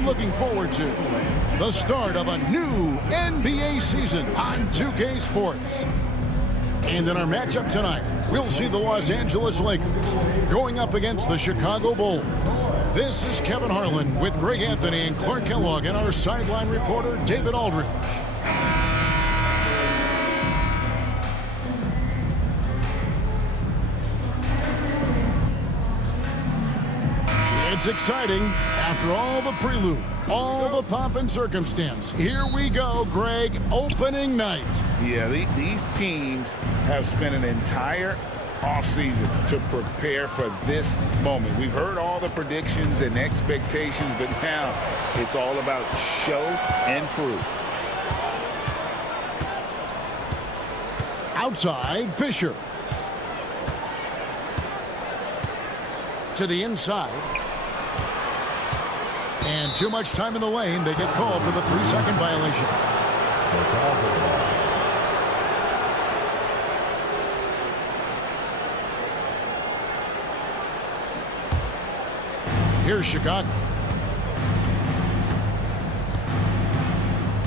everyone looking forward to the start of a new NBA season on 2K Sports. And in our matchup tonight, we'll see the Los Angeles Lakers going up against the Chicago Bulls. This is Kevin Harlan with Greg Anthony and Clark Kellogg and our sideline reporter, David Aldridge. It's exciting after all the prelude, all the pomp and circumstance. Here we go, Greg, opening night. Yeah, these teams have spent an entire offseason to prepare for this moment. We've heard all the predictions and expectations, but now it's all about show and prove. Outside, Fisher. To the inside. And too much time in the lane. They get called for the 3-second violation. Here's Chicago.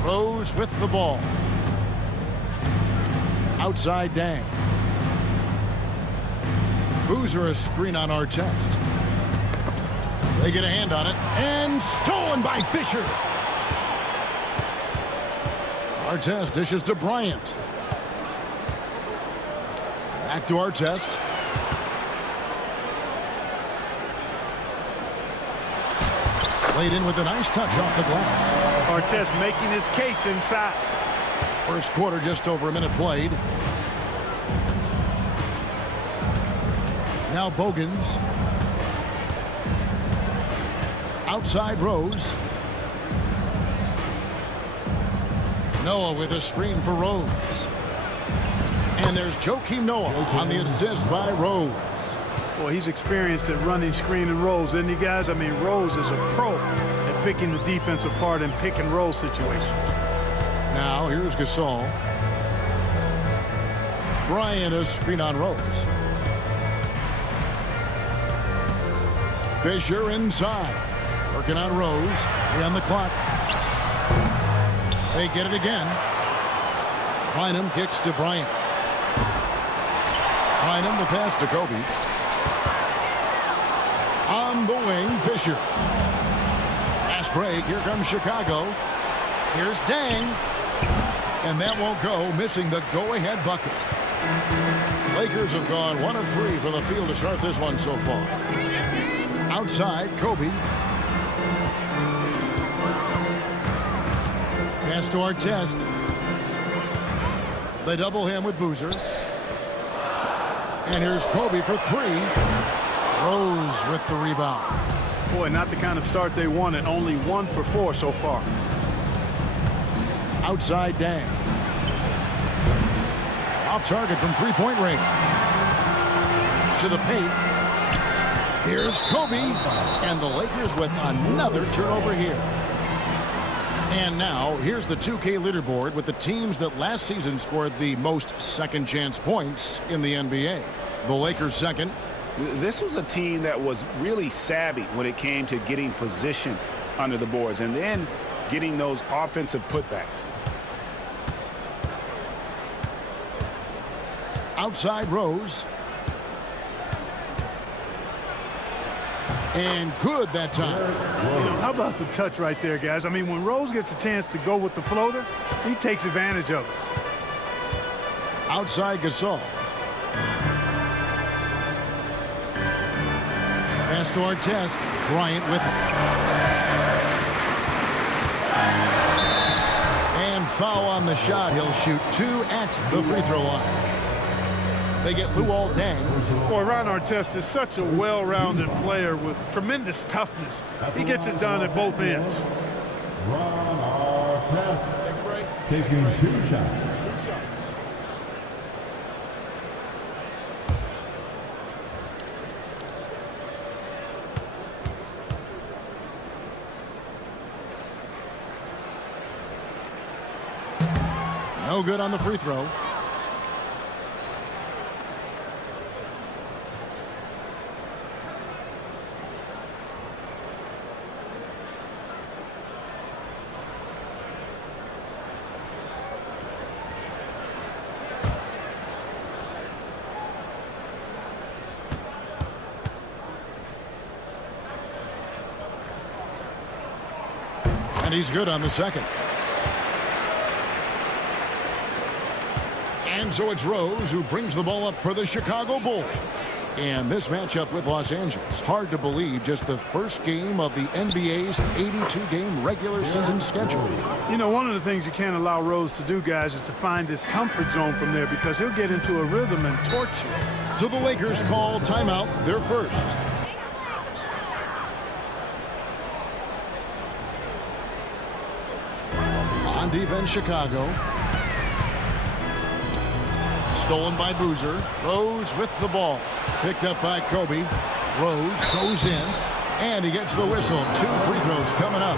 Rose with the ball. Outside Dang. Boozer a screen on Artest. They get a hand on it, and stolen by Fisher. Artest dishes to Bryant. Back to Artest. Played in with a nice touch off the glass. Artest making his case inside. First quarter, just over a minute played. Now Bogans. Outside Rose. Noah with a screen for Rose. And there's Joakim Noah on the assist by Rose. Well, he's experienced at running screen and rolls, isn't he, guys? I mean, Rose is a pro at picking the defense apart in pick and roll situations. Now here's Gasol. Bryant a screen on Rose. Fisher inside. Working on Rose. 3 on the clock. They get it again. Bynum kicks to Bryant. Bynum the pass to Kobe. On the wing, Fisher. Fast break. Here comes Chicago. Here's Dang. And that won't go, missing the go-ahead bucket. Lakers have gone 1 of 3 from the field to start this one so far. Outside, Kobe. Pass to Artest. They double him with Boozer. And here's Kobe for 3. Rose with the rebound. Boy, not the kind of start they wanted. Only 1 for 4 so far. Outside Dang. Off target from 3-point range. To the paint. Here's Kobe. And the Lakers with another turnover here. And now, here's the 2K leaderboard with the teams that last season scored the most second-chance points in the NBA. The Lakers second. This was a team that was really savvy when it came to getting position under the boards and then getting those offensive putbacks. Outside Rose. And good that time. You know, how about the touch right there, guys? I mean, when Rose gets a chance to go with the floater, he takes advantage of it. Outside Gasol. Pass to Artest. Bryant with it. And foul on the shot. He'll shoot 2 at the free throw line. They get Luol Deng. Boy, Ron Artest is such a well-rounded player with tremendous toughness. He gets it done at both ends. Ron Artest taking 2 shots. No good on the free throw. And he's good on the second. And so it's Rose who brings the ball up for the Chicago Bulls. And this matchup with Los Angeles, hard to believe, just the first game of the NBA's 82-game regular season schedule. You know, one of the things you can't allow Rose to do, guys, is to find his comfort zone from there, because he'll get into a rhythm and torch you. So the Lakers call timeout, their first. On defense, Chicago. Stolen by Boozer. Rose with the ball. Picked up by Kobe. Rose goes in, and he gets the whistle. 2 free throws coming up.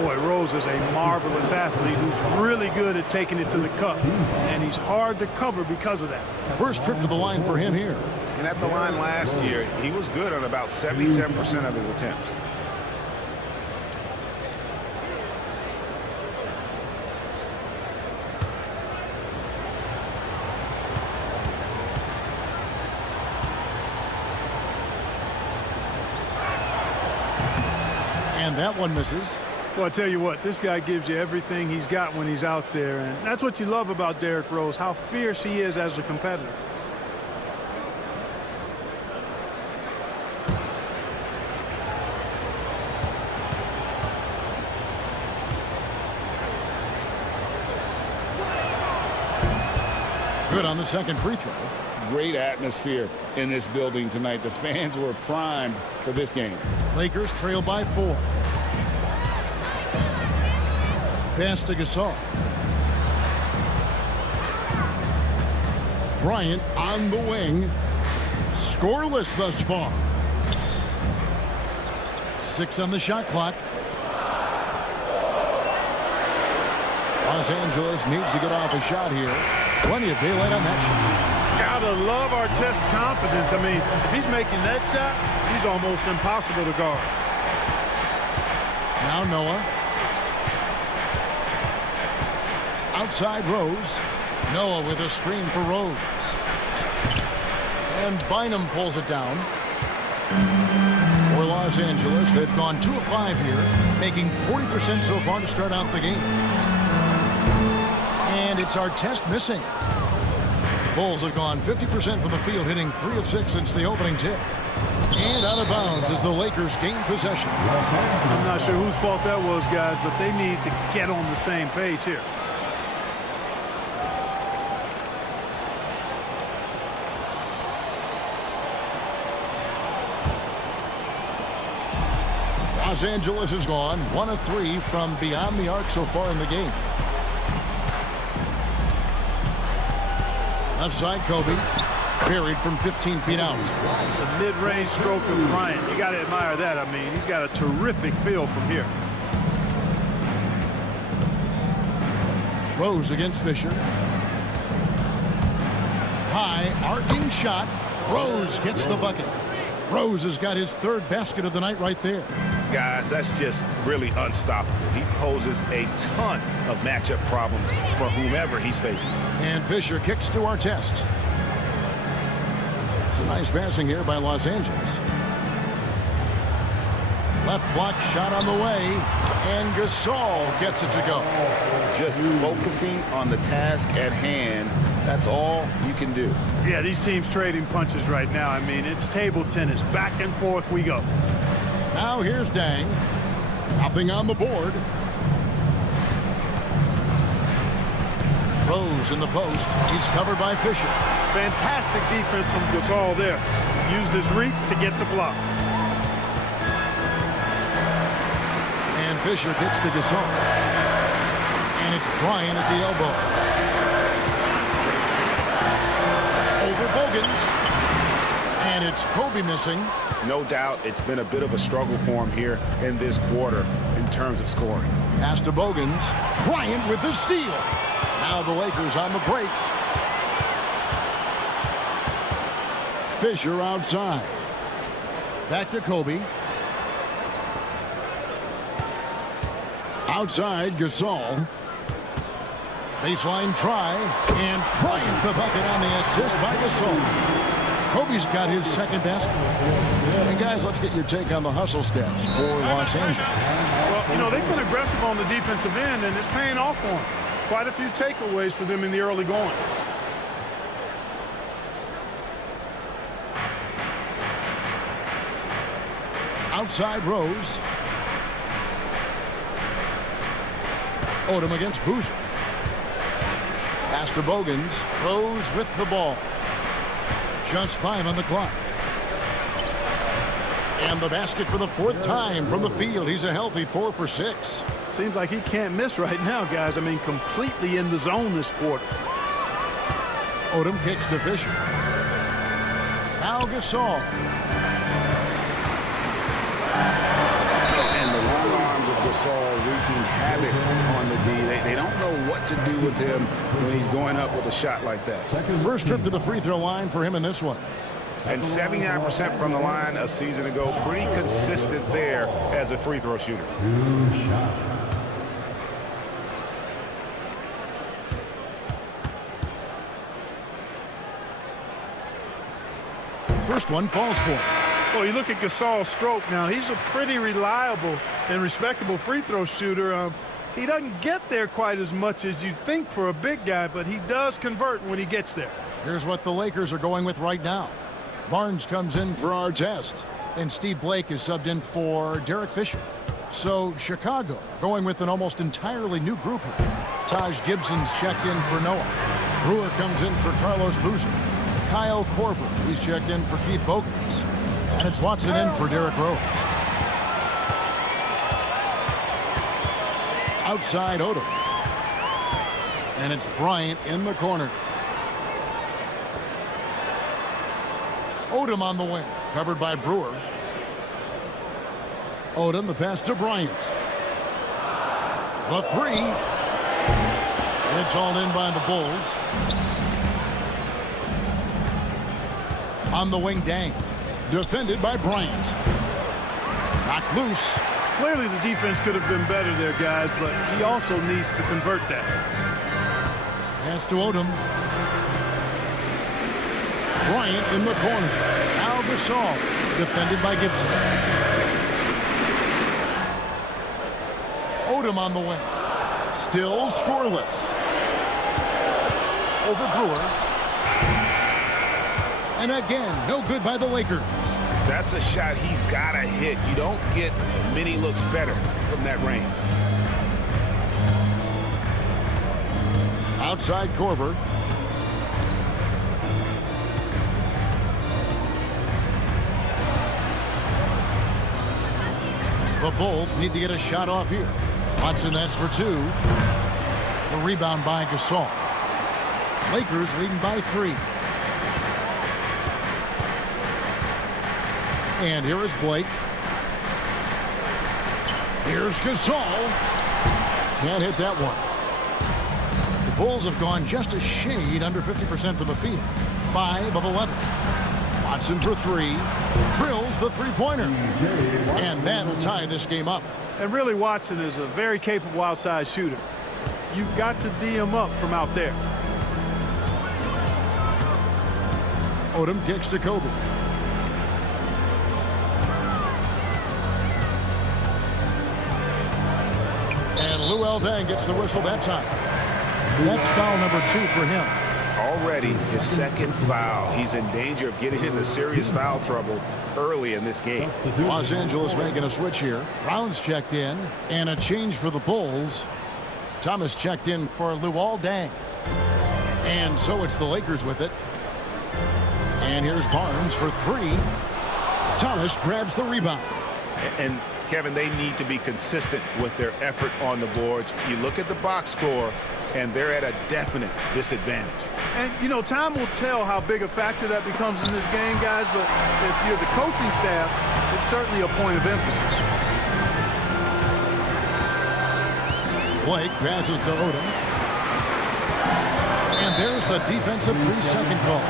Boy, Rose is a marvelous athlete who's really good at taking it to the cup, and he's hard to cover because of that. First trip to the line for him here. And at the line last year, he was good on about 77% of his attempts. And that one misses. Well, I tell you what, this guy gives you everything he's got when he's out there, and that's what you love about Derrick Rose, how fierce he is as a competitor. Good on the second free throw. Great atmosphere in this building tonight. The fans were primed for this game. Lakers trail by 4. Pass to Gasol. Bryant on the wing. Scoreless thus far. 6 on the shot clock. Los Angeles needs to get off a shot here. Plenty of daylight on that shot. Gotta love Artest's confidence. I mean, if he's making that shot, he's almost impossible to guard. Now Noah. Outside Rose. Noah with a screen for Rose. And Bynum pulls it down. For Los Angeles, they've gone 2 of 5 here, making 40% so far to start out the game. And it's Artest missing. Bulls have gone 50% from the field, hitting 3 of 6 since the opening tip. And out of bounds as the Lakers gain possession. I'm not sure whose fault that was, guys, but they need to get on the same page here. Los Angeles has gone 1 of 3 from beyond the arc so far in the game. Left side, Kobe. Buried from 15 feet out. The mid-range stroke of Bryant. You got to admire that. I mean, he's got a terrific feel from here. Rose against Fisher. High, arcing shot. Rose gets the bucket. Rose has got his 3rd basket of the night right there. Guys, that's just really unstoppable. He poses a ton of matchup problems for whomever he's facing. And Fisher kicks to Artest. Some nice passing here by Los Angeles. Left block shot on the way, and Gasol gets it to go. Just focusing on the task at hand, that's all you can do. Yeah, these teams trading punches right now. I mean, it's table tennis. Back and forth we go. Now here's Dang. Nothing on the board. Rose in the post. He's covered by Fisher. Fantastic defense from Gasol there. Used his reach to get the block. And Fisher gets to Gasol. And it's Bryant at the elbow. Over Bogans. And it's Kobe missing. No doubt it's been a bit of a struggle for him here in this quarter in terms of scoring. Pass to Bogans. Bryant with the steal. Now the Lakers on the break. Fisher outside. Back to Kobe. Outside, Gasol. Baseline try. And Bryant the bucket on the assist by Gasol. Kobe's got his second basket. And guys, let's get your take on the hustle stats for Los Angeles. Well, you know, they've been aggressive on the defensive end, and it's paying off for them. Quite a few takeaways for them in the early going. Outside Rose. Odom against Boozer. Pass to Bogans. Rose with the ball. Just 5 on the clock. And the basket for the 4th time from the field. He's a healthy 4 for 6. Seems like he can't miss right now, guys. I mean, completely in the zone this quarter. Odom kicks to Fisher. Now Gasol. And the long arms of Gasol wreaking havoc on the D. They don't know what to do with him when he's going up with a shot like that. First trip to the free throw line for him in this one. And 79% from the line a season ago. Pretty consistent there as a free throw shooter. First one falls for him. Well, you look at Gasol's stroke now. He's a pretty reliable and respectable free throw shooter. He doesn't get there quite as much as you'd think for a big guy, but he does convert when he gets there. Here's what the Lakers are going with right now. Barnes comes in for Artest, and Steve Blake is subbed in for Derrick Fisher. So Chicago going with an almost entirely new group here. Taj Gibson's checked in for Noah. Brewer comes in for Carlos Boozer. Kyle Korver, he's checked in for Keith Bogans. And it's Watson in for Derrick Rose. Outside Odom. And it's Bryant in the corner. Odom on the wing, covered by Brewer. Odom, the pass to Bryant. The 3. It's all in by the Bulls. On the wing, Dang. Defended by Bryant. Knocked loose. Clearly the defense could have been better there, guys, but he also needs to convert that. Pass to Odom. Bryant in the corner. Now Gasol, defended by Gibson. Odom on the wing. Still scoreless. Over Brewer. And again, no good by the Lakers. That's a shot he's got to hit. You don't get many looks better from that range. Outside Korver. The Bulls need to get a shot off here. Watson, that's for 2. The rebound by Gasol. Lakers leading by 3. And here is Blake. Here's Gasol. Can't hit that one. The Bulls have gone just a shade under 50% from the field. 5 of 11. Watson for 3. Drills the three-pointer. And that'll tie this game up. And really, Watson is a very capable outside shooter. You've got to D him up from out there. Odom kicks to Kobe. And Luol Deng gets the whistle that time. That's foul number 2 for him. Already his second foul. He's in danger of getting into serious foul trouble early in this game. Los Angeles making a switch here. Brown's checked in, and a change for the Bulls. Thomas checked in for Luol Deng. And so it's the Lakers with it. And here's Barnes for 3. Thomas grabs the rebound. And Kevin, they need to be consistent with their effort on the boards. You look at the box score, and they're at a definite disadvantage. And, you know, time will tell how big a factor that becomes in this game, guys, but if you're the coaching staff, it's certainly a point of emphasis. Blake passes to Odom. And there's the defensive 3-second call.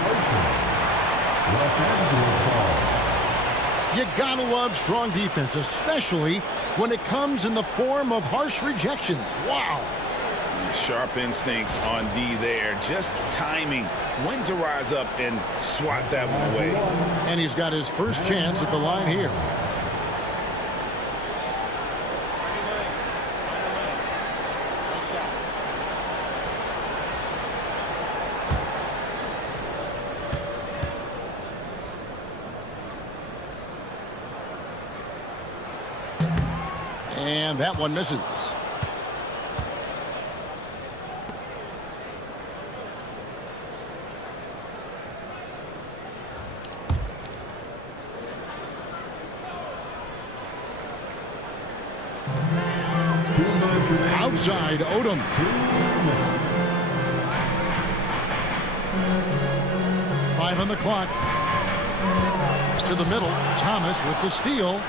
You gotta love strong defense, especially when it comes in the form of harsh rejections. Wow. Sharp instincts on D there. Just timing when to rise up and swat that one away. And he's got his first chance at the line here. And that one misses. Outside, Odom. Five on the clock. To the middle, Thomas with the steal.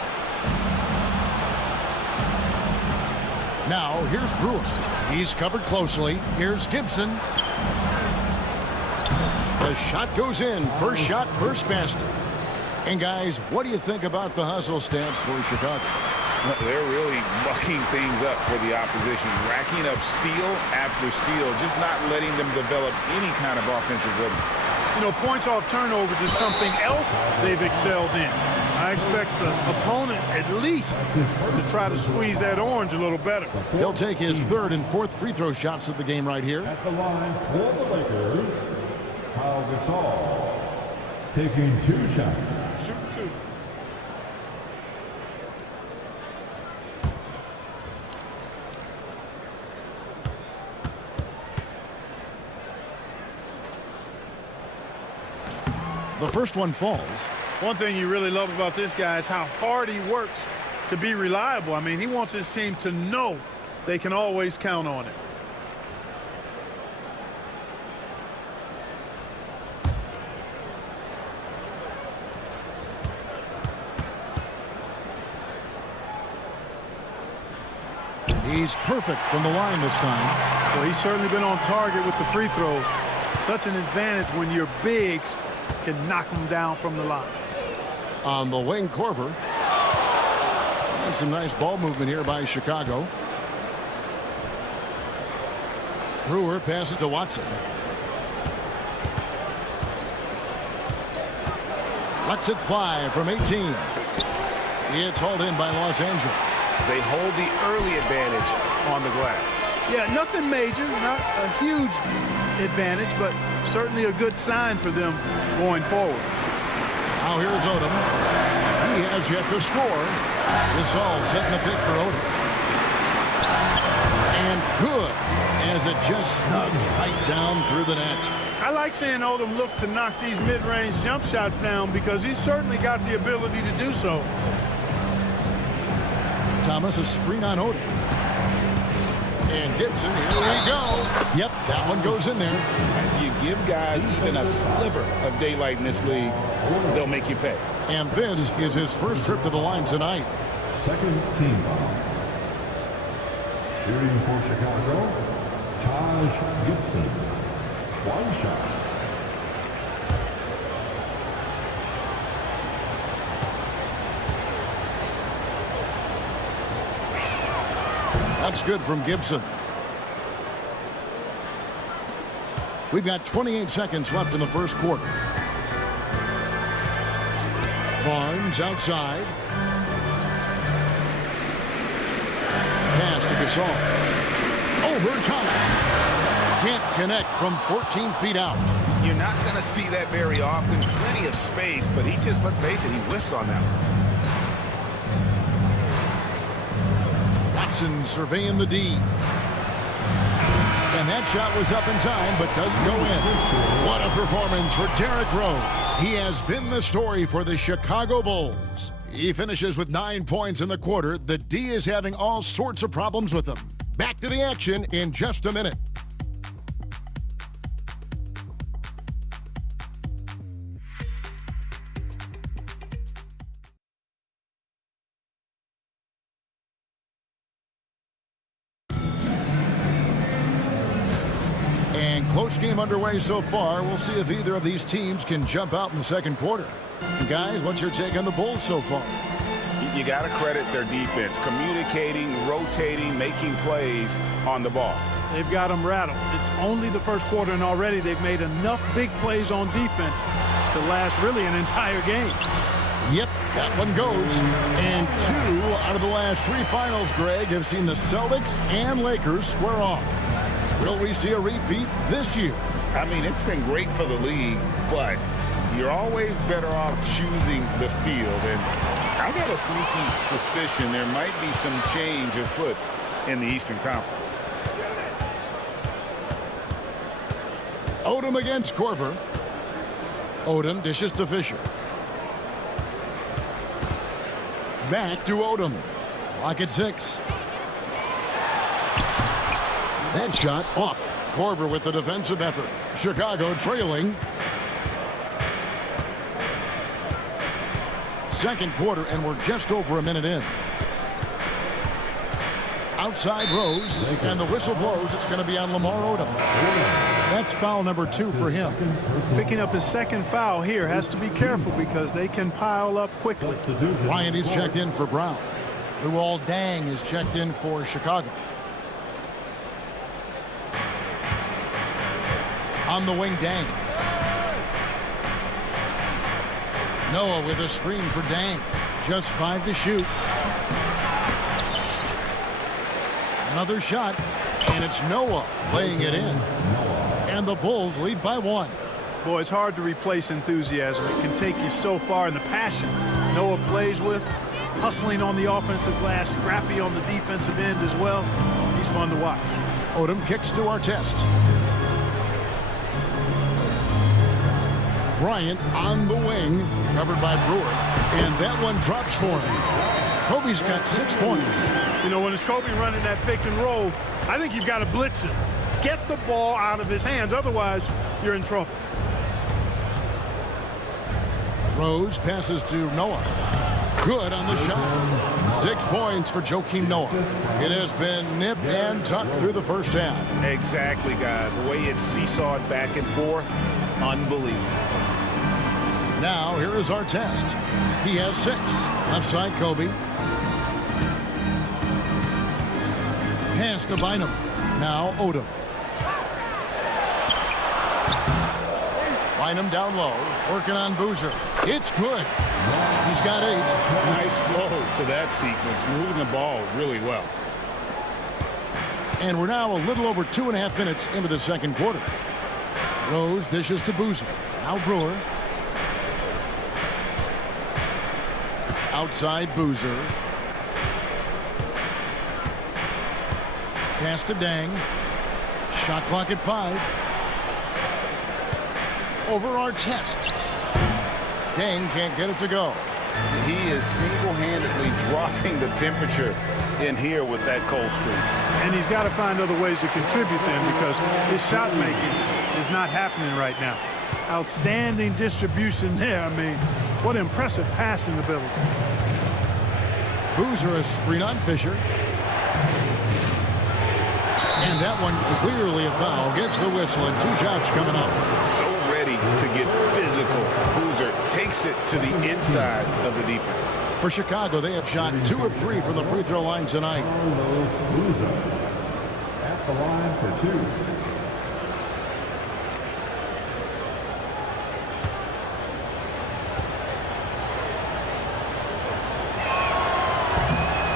Now, here's Brewer. He's covered closely. Here's Gibson. The shot goes in. First shot, first basket. And, guys, what do you think about the hustle stats for Chicago? They're really mucking things up for the opposition, racking up steal after steal, just not letting them develop any kind of offensive rhythm. You know, points off turnovers is something else they've excelled in. I expect the opponent at least to try to squeeze that orange a little better. He'll take his third and fourth free throw shots of the game right here. At the line for the Lakers, Pau Gasol taking 2 shots. Shoot 2. The first one falls. One thing you really love about this guy is how hard he works to be reliable. I mean, he wants his team to know they can always count on it. He's perfect from the line this time. Well, he's certainly been on target with the free throws. Such an advantage when your bigs can knock them down from the line. On the wing, Korver. And some nice ball movement here by Chicago. Brewer passes to Watson. Lets it fly from 18. It's hauled in by Los Angeles. They hold the early advantage on the glass. Yeah, nothing major, not a huge advantage, but certainly a good sign for them going forward. Now here's Odom. He has yet to score. Gasol setting the pick for Odom. And good, as it just snugs right down through the net. I like seeing Odom look to knock these mid-range jump shots down because he's certainly got the ability to do so. Thomas, a screen on Odom. And Gibson, here we go. Yep, that one goes in there. If you give guys even a sliver of daylight in this league, they'll make you pay. And this is his first trip to the line tonight. Second team foul. Shooting for Chicago, Taj Gibson. 1 shot. That's good from Gibson. We've got 28 seconds left in the first quarter. Barnes outside. Pass to Gasol. Over Thomas. Can't connect from 14 feet out. You're not going to see that very often. Plenty of space, but he just, let's face it, he whiffs on that one. Watson surveying the D. And that shot was up in time, but doesn't go in. What a performance for Derrick Rose. He has been the story for the Chicago Bulls. He finishes with 9 points in the quarter. The D is having all sorts of problems with him. Back to the action in just a minute. And close game underway so far. We'll see if either of these teams can jump out in the second quarter. And guys, what's your take on the Bulls so far? You you got to credit their defense, communicating, rotating, making plays on the ball. They've got them rattled. It's only the first quarter, and already they've made enough big plays on defense to last really an entire game. Yep, that one goes. And 2 out of the last 3 finals, Greg, have seen the Celtics and Lakers square off. Will we see a repeat this year? I mean, it's been great for the league, but you're always better off choosing the field. And I got a sneaky suspicion there might be some change afoot in the Eastern Conference. Odom against Korver. Odom dishes to Fisher. Back to Odom. Clock at 6. That shot off. Korver with the defensive effort. Chicago trailing. Second quarter, and we're just over a minute in. Outside Rose, and the whistle blows. It's going to be on Lamar Odom. That's foul number 2 for him. Picking up his second foul here. Has to be careful because they can pile up quickly. Bryant is checked in for Brown. Luol Deng is checked in for Chicago. On the wing, Deng. Noah with a screen for Deng. Just 5 to shoot. Another shot, and it's Noah laying it in. And the Bulls lead by 1. Boy, it's hard to replace enthusiasm. It can take you so far, in the passion Noah plays with, hustling on the offensive glass, scrappy on the defensive end as well. He's fun to watch. Odom kicks to Artest. Bryant on the wing, covered by Brewer, and that one drops for him. Kobe's got 6 points. You know, when it's Kobe running that pick and roll, I think you've got to blitz him. Get the ball out of his hands, otherwise you're in trouble. Rose passes to Noah. Good on the shot. 6 points for Joakim Noah. It has been nipped and tucked through the first half. Exactly, guys. The way it's seesawed back and forth, unbelievable. Now, here is our test. He has 6. Left side, Kobe. Pass to Bynum. Now, Odom. Bynum down low, working on Boozer. It's good. He's got 8. Nice flow to that sequence, moving the ball really well. And we're now a little over 2.5 minutes into the second quarter. Rose dishes to Boozer. Now Brewer. Outside Boozer. Pass to Deng. Shot clock at 5. Over Artest. Deng can't get it to go. He is single-handedly dropping the temperature in here with that cold streak. And he's got to find other ways to contribute then, because his shot making is not happening right now. Outstanding distribution there. I mean, what impressive passing ability. Boozer a screen on Fisher. And that one clearly a foul. Gets the whistle and 2 shots coming up. So ready to get physical. Boozer takes it to the inside of the defense. For Chicago, they have shot 2 of 3 from the free throw line tonight. Boozer at the line for 2.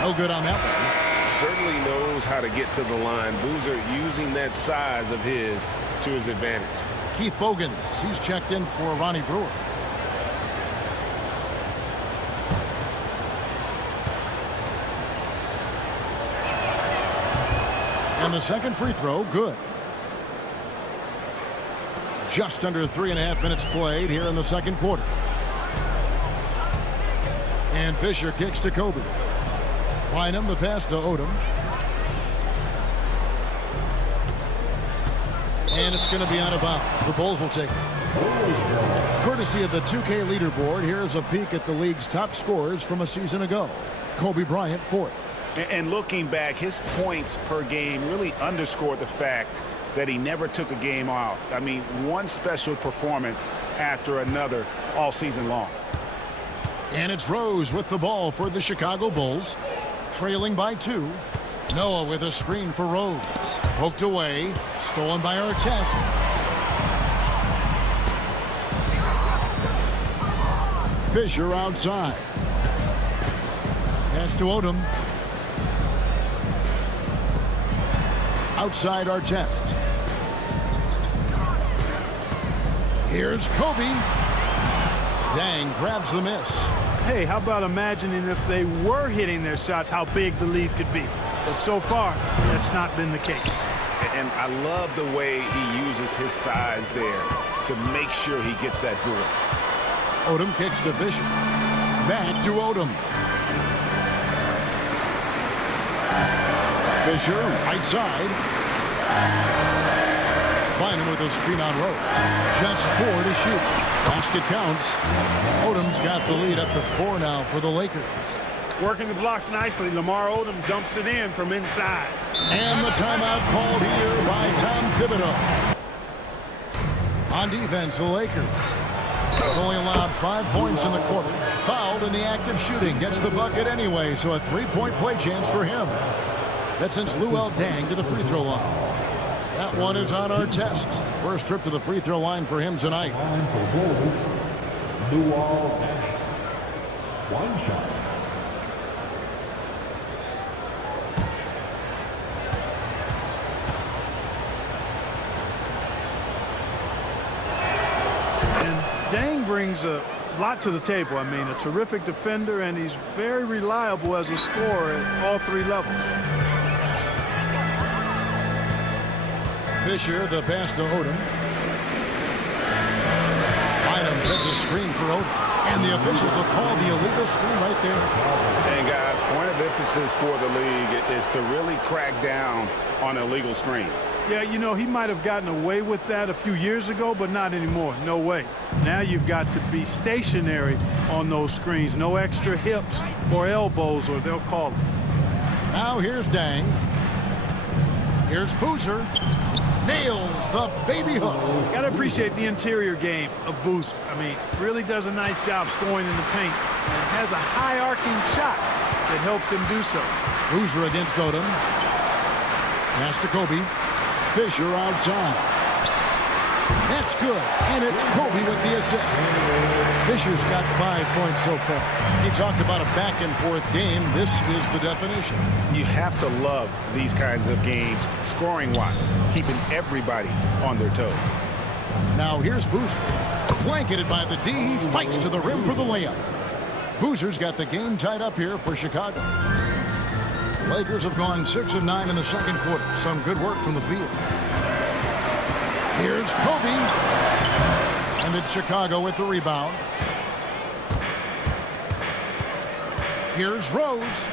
No good on that one. Certainly knows how to get to the line. Boozer using that size of his to his advantage. Keith Bogans, he's checked in for Ronnie Brewer. And the second free throw, good. Just under 3.5 minutes played here in the second quarter. And Fisher kicks to Kobe. Bynum the pass to Odom. And it's going to be out of bounds. The Bulls will take it. Courtesy of the 2K leaderboard, here's a peek at the league's top scorers from a season ago. Kobe Bryant, 4th. And looking back, his points per game really underscored the fact that he never took a game off. I mean, one special performance after another all season long. And it's Rose with the ball for the Chicago Bulls. Trailing by 2. Noah with a screen for Rose. Poked away. Stolen by Artest. Fisher outside. Pass to Odom. Outside Artest. Here's Kobe. Dang grabs the miss. Hey, how about imagining if they were hitting their shots, how big the lead could be? But so far, that's not been the case. And I love the way he uses his size there to make sure he gets that board. Odom kicks to Fisher. Back to Odom. Fisher, right side. Bryant with a screen on Rose. Just 4 to shoot. Basket counts. Odom's got the lead up to 4 now for the Lakers. Working the blocks nicely. Lamar Odom dumps it in from inside. And the timeout called here by Tom Thibodeau. On defense, the Lakers only allowed 5 points in the quarter. Fouled in the act of shooting. Gets the bucket anyway, so a 3-point play chance for him. That sends Luol Deng to the free throw line. That one is on Artest. First trip to the free throw line for him tonight. Line for Bulls, Luol Deng. 1 shot. And Deng brings a lot to the table. I mean, a terrific defender, and he's very reliable as a scorer at all 3 levels. Fisher, the pass to Odom. Bynum sets a screen for Odom. And the officials will call the illegal screen right there. And guys, point of emphasis for the league is to really crack down on illegal screens. Yeah, you know, he might have gotten away with that a few years ago, but not anymore. No way. Now you've got to be stationary on those screens. No extra hips or elbows, or they'll call it. Now here's Deng. Here's Boozer. Nails the baby hook. Got to appreciate the interior game of Boozer. I mean, really does a nice job scoring in the paint and has a high arcing shot that helps him do so. Boozer against Odom. Pass to Kobe. Fisher outside. That's good. And it's Kobe with the assist. Fisher's got 5 points so far. He talked about a back-and-forth game. This is the definition. You have to love these kinds of games, scoring-wise, keeping everybody on their toes. Now here's Boozer. Blanketed by the D. He fights to the rim for the layup. Boozer's got the game tied up here for Chicago. The Lakers have gone 6 of 9 in the second quarter. Some good work from the field. Here's Kobe. And it's Chicago with the rebound. Here's Rose.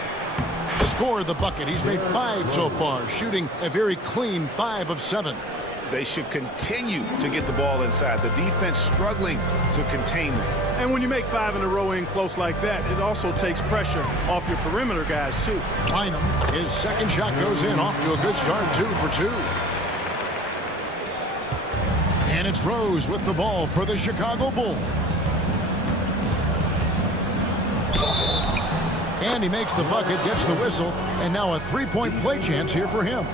Scored the bucket. He's made 5 so far, shooting a very clean 5 of 7. They should continue to get the ball inside. The defense struggling to contain them. And when you make 5 in a row in close like that, it also takes pressure off your perimeter guys, too. Bynum, his second shot goes in, off to a good start, 2 for 2. And it's Rose with the ball for the Chicago Bulls. And he makes the bucket, gets the whistle, and now a 3-point play chance here for him.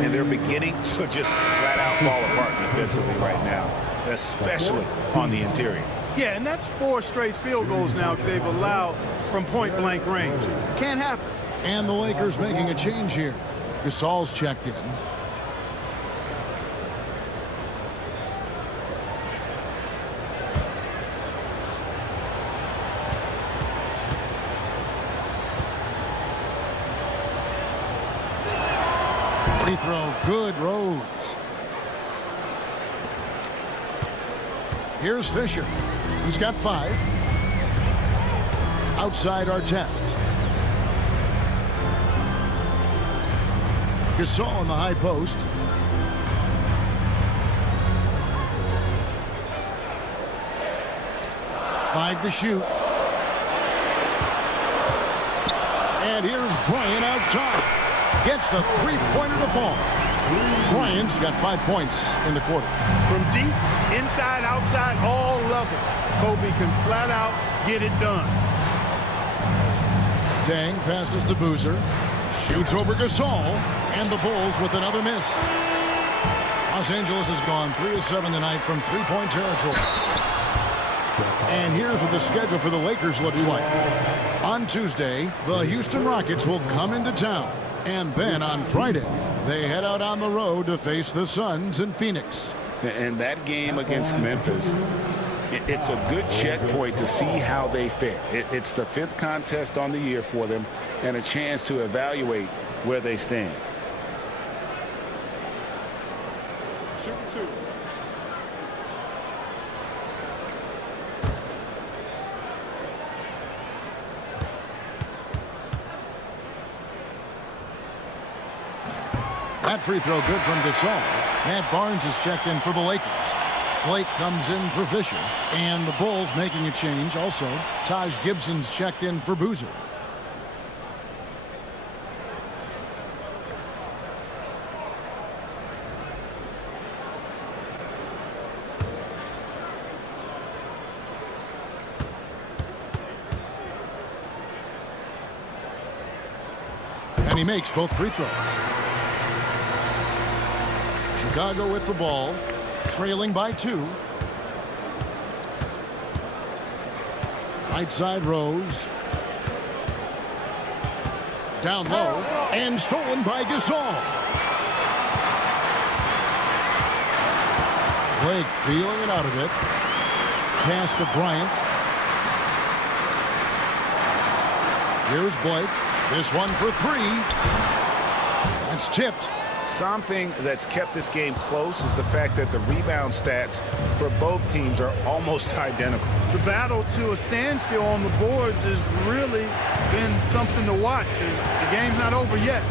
And they're beginning to just flat out fall apart defensively right now, especially on the interior. Yeah, and that's 4 straight field goals now they've allowed from point-blank range. Can't happen. And the Lakers making a change here. Gasol's checked in. Free throw, good. Rose. Here's Fisher. He's got 5. Outside Artest. Gasol in the high post. Five to shoot. And here's Bryant outside. Gets the 3-pointer to fall. Bryant's got 5 points in the quarter. From deep, inside, outside, all level, Kobe can flat out get it done. Dang passes to Boozer. Shoots over Gasol. And the Bulls with another miss. Los Angeles has gone 3 of 7 tonight from three-point territory. And here's what the schedule for the Lakers looks like. On Tuesday, the Houston Rockets will come into town. And then on Friday, they head out on the road to face the Suns in Phoenix. And that game against Memphis, it's a good checkpoint to see how they fare. It's the 5th contest on the year for them and a chance to evaluate where they stand. Shoot 2. That free throw good from Gasol. Matt Barnes is checked in for the Lakers. Blake comes in for Fisher. And the Bulls making a change also. Taj Gibson's checked in for Boozer. And he makes both free throws. Chicago with the ball, trailing by 2. Right side Rose. Down low, and stolen by Gasol. Blake feeling it out of it. Pass to Bryant. Here's Blake. This one for 3. That's tipped. Something that's kept this game close is the fact that the rebound stats for both teams are almost identical. The battle to a standstill on the boards has really been something to watch. The game's not over yet.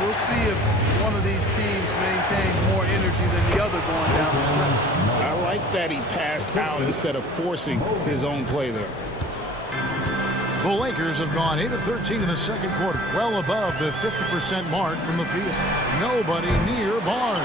We'll see if one of these teams maintains more energy than the other going down the stretch. I like that he passed out instead of forcing his own play there. The Lakers have gone 8 of 13 in the second quarter, well above the 50% mark from the field. Nobody near Barnes.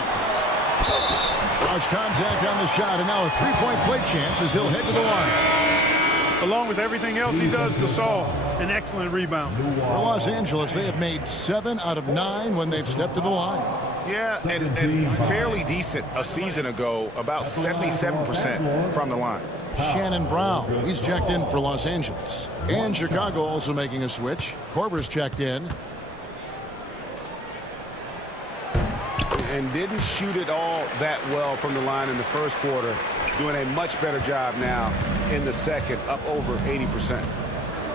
Cross contact on the shot, and now a three-point play chance as he'll head to the line. Along with everything else he does, Gasol, an excellent rebound. For Los Angeles, they have made 7 out of 9 when they've stepped to the line. Yeah, and fairly decent a season ago, about 77% from the line. Shannon Brown, he's checked in for Los Angeles. And Chicago also making a switch. Korver's checked in. And didn't shoot it all that well from the line in the first quarter. Doing a much better job now in the second, up over 80%.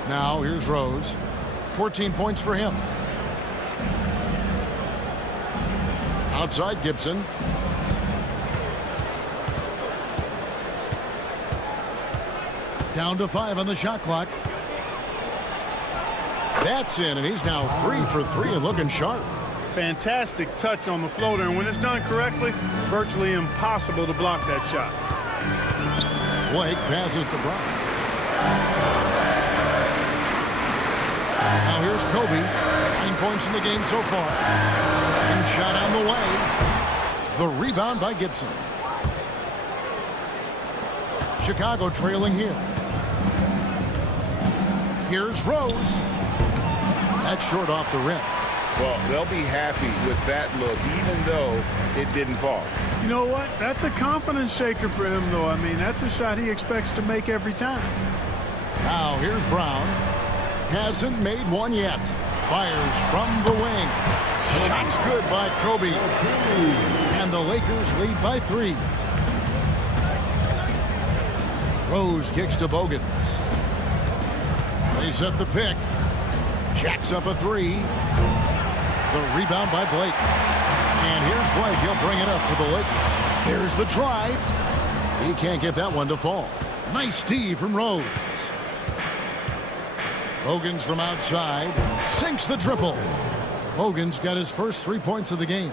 Now here's Rose. 14 points for him. Outside Gibson. Down to 5 on the shot clock. That's in, and he's now 3 for 3 and looking sharp. Fantastic touch on the floater, and when it's done correctly, virtually impossible to block that shot. Blake passes to Bryant. Now here's Kobe. 9 points in the game so far. And shot on the way. The rebound by Gibson. Chicago trailing here. Here's Rose. That's short off the rim. Well, they'll be happy with that look, even though it didn't fall. You know what? That's a confidence shaker for him, though. I mean, that's a shot he expects to make every time. Now here's Brown. Hasn't made one yet. Fires from the wing. Shot's good by Kobe. And the Lakers lead by 3. Rose kicks to Bogans. They set the pick. Jacks up a 3. The rebound by Blake. And here's Blake. He'll bring it up for the Lakers. Here's the drive. He can't get that one to fall. Nice D from Rose. Bogans from outside. Sinks the triple. Bogans got his first 3 points of the game.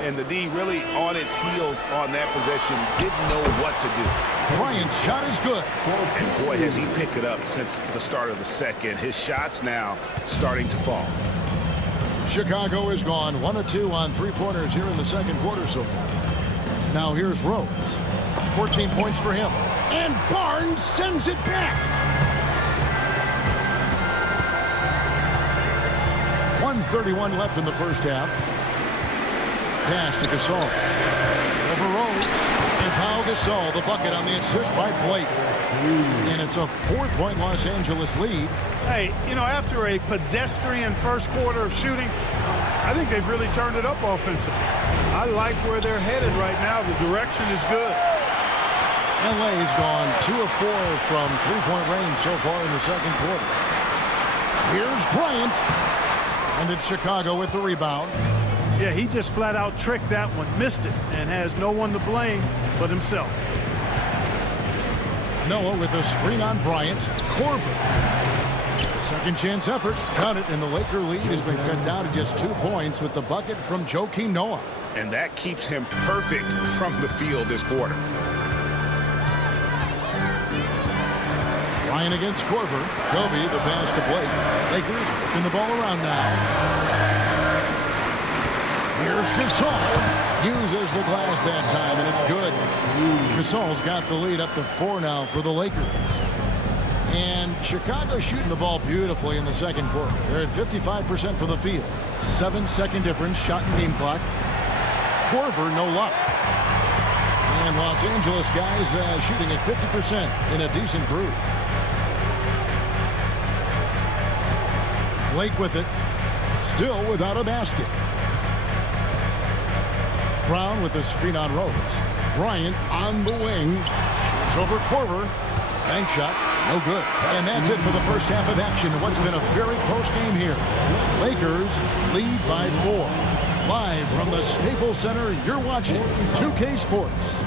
And the D really on its heels on that possession. Didn't know what to do. Bryant's shot is good. And boy, has he picked it up since the start of the second. His shot's now starting to fall. Chicago is gone 1 of 2 on three-pointers here in the second quarter so far. Now here's Rose. 14 points for him. And Barnes sends it back. 1:31 left in the first half. Pass to Gasol. Over Rose. And Pau Gasol, the bucket on the assist by Blake. And it's a 4-point Los Angeles lead. Hey, you know, after a pedestrian first quarter of shooting, I think they've really turned it up offensively. I like where they're headed right now. The direction is good. LA's gone 2 of 4 from three-point range so far in the second quarter. Here's Bryant. And it's Chicago with the rebound. Yeah, he just flat out tricked that one, missed it, and has no one to blame but himself. Noah with a screen on Bryant. Korver. A second chance effort. Got it, and the Laker lead has been cut down to just 2 points with the bucket from Joakim Noah. And that keeps him perfect from the field this quarter. Bryant against Korver. Kobe, the pass to Blake. Lakers working the ball around now. Here's Gasol. Uses the glass that time, and it's good. Gasol's got the lead up to 4 now for the Lakers. And Chicago shooting the ball beautifully in the second quarter. They're at 55% from the field. 7-second difference, shot and game clock. Korver, no luck. And Los Angeles guys shooting at 50% in a decent groove. Blake with it. Still without a basket. Brown with the screen on Rose. Bryant on the wing. Shoots over Korver. Bank shot. No good. And that's it for the first half of action in what's been a very close game here. Lakers lead by 4. Live from the Staples Center, you're watching 2K Sports.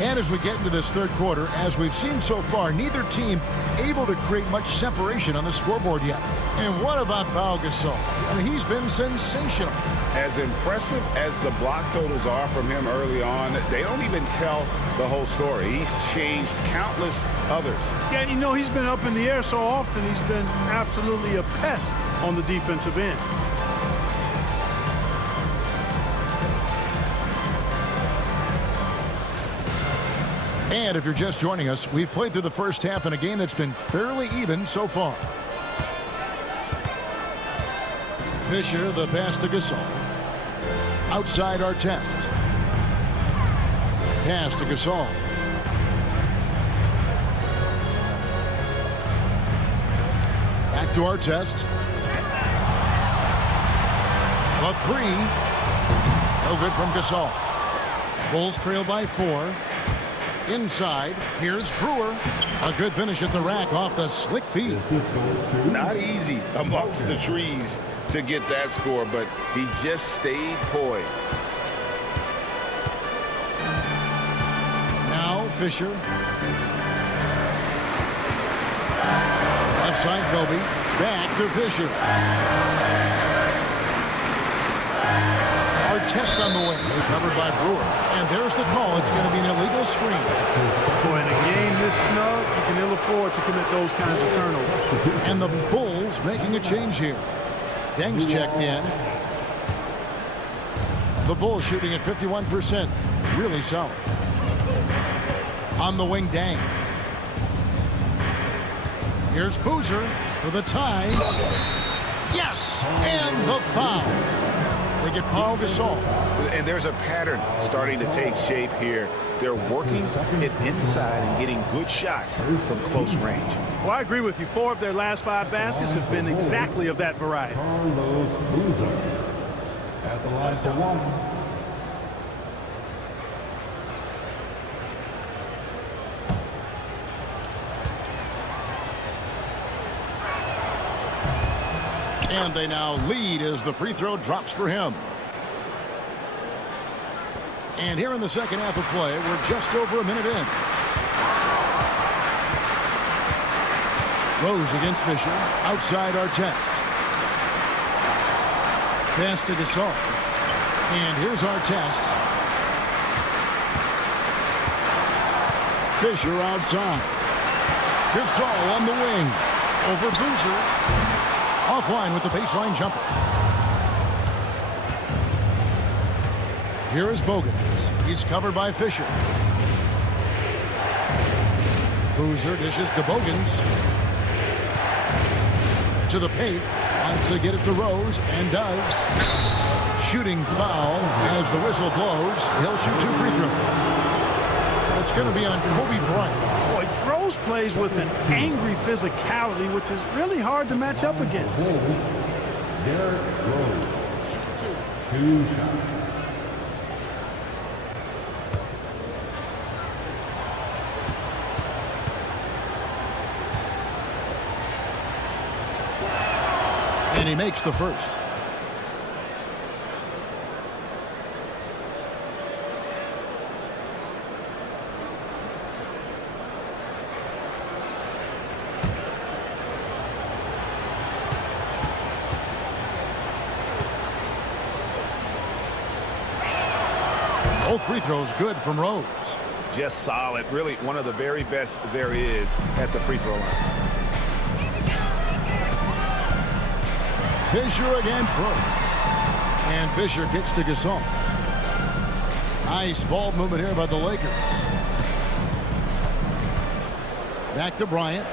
And as we get into this third quarter, as we've seen so far, neither team able to create much separation on the scoreboard yet. And what about Pau Gasol? I mean, he's been sensational. As impressive as the block totals are from him early on, they don't even tell the whole story. He's changed countless others. Yeah, you know, he's been up in the air so often, he's been absolutely a pest on the defensive end. And if you're just joining us, we've played through the first half in a game that's been fairly even so far. Fisher, the pass to Gasol. Outside Artest. Pass to Gasol. Back to Artest. A 3. No good from Gasol. Bulls trail by 4. Inside, here's Brewer. A good finish at the rack off the slick feed. Not easy amongst the trees to get that score, but he just stayed poised. Now Fisher. Left side Kobe. Back to Fisher. Artest on the wing. Covered by Brewer. And there's the call. It's going to be an illegal screen. Boy, in a game this snug, you can ill afford to commit those kinds of turnovers. And the Bulls making a change here. Deng's checked in. The Bulls shooting at 51%. Really solid. On the wing, Deng. Here's Boozer for the tie. Yes! And the foul. They get Pau Gasol. And there's a pattern starting to take shape here. They're working it inside and getting good shots from close range. Well, I agree with you. 4 of their last 5 baskets have been exactly of that variety. Carlos Boozer at the line for 1. And they now lead as the free throw drops for him. And here in the second half of play, we're just over a minute in. Rose against Fisher. Outside Artest. Pass to Gasol. And here's Artest. Fisher outside. Gasol on the wing. Over Boozer. Offline with the baseline jumper. Here is Bogans. He's covered by Fisher. Boozer dishes to Bogans. To the paint. Wants to get it to Rose, and does. Shooting foul as the whistle blows. He'll shoot 2 free throws. It's going to be on Kobe Bryant. Boy, Rose plays with an angry physicality, which is really hard to match up against. Derrick Rose. 2 shots. And he makes the first. Both free throws good from Rose. Just solid. Really one of the very best there is at the free throw line. Fisher against Rose. And Fisher kicks to Gasol. Nice ball movement here by the Lakers. Back to Bryant.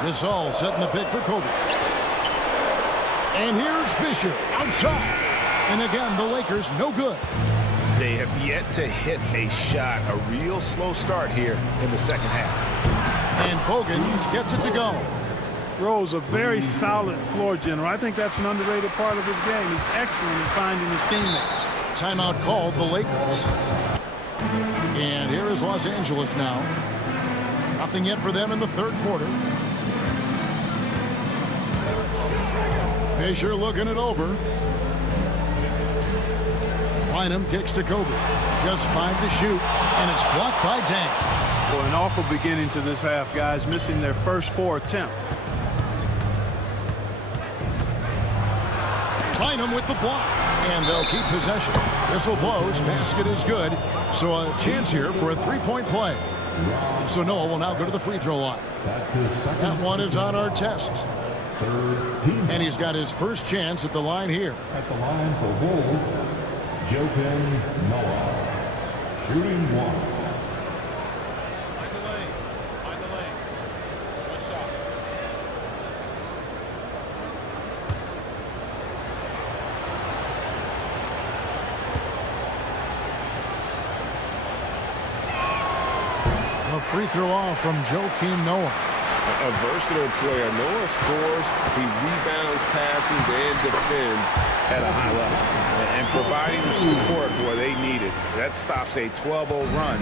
Gasol setting the pick for Kobe. And here's Fisher outside. And again, the Lakers no good. They have yet to hit a shot, a real slow start here in the second half. And Bogans gets it to go. Rose, a very solid floor general. I think that's an underrated part of his game. He's excellent at finding his teammates. Timeout called the Lakers. And here is Los Angeles now. Nothing yet for them in the third quarter. Fisher looking it over. Bynum kicks to Kobe. Just 5 to shoot, and it's blocked by Dang. Well, an awful beginning to this half, guys, missing their first 4 attempts. Bynum with the block, and they'll keep possession. Whistle blows, basket is good, so a chance here for a 3-point play. So Noah will now go to the free throw line. That one is on our test. And he's got his first chance at the line here. At the line for Wolves, Joakim Noah, shooting 1. A free throw off from Joakim Noah. A versatile player. Noah scores, he rebounds, passes, and defends at a high level. And providing the support where they need it. That stops a 12-0 run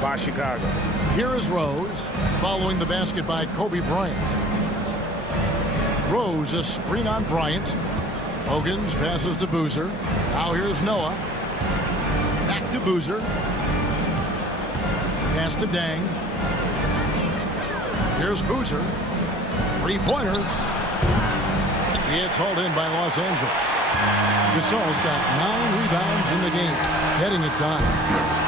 by Chicago. Here is Rose, following the basket by Kobe Bryant. Rose, a screen on Bryant. Bogans passes to Boozer. Now here's Noah. Back to Boozer. Pass to Dang. Here's Boozer. Three-pointer. It's hauled in by Los Angeles. Gasol's got 9 rebounds in the game. Getting it done.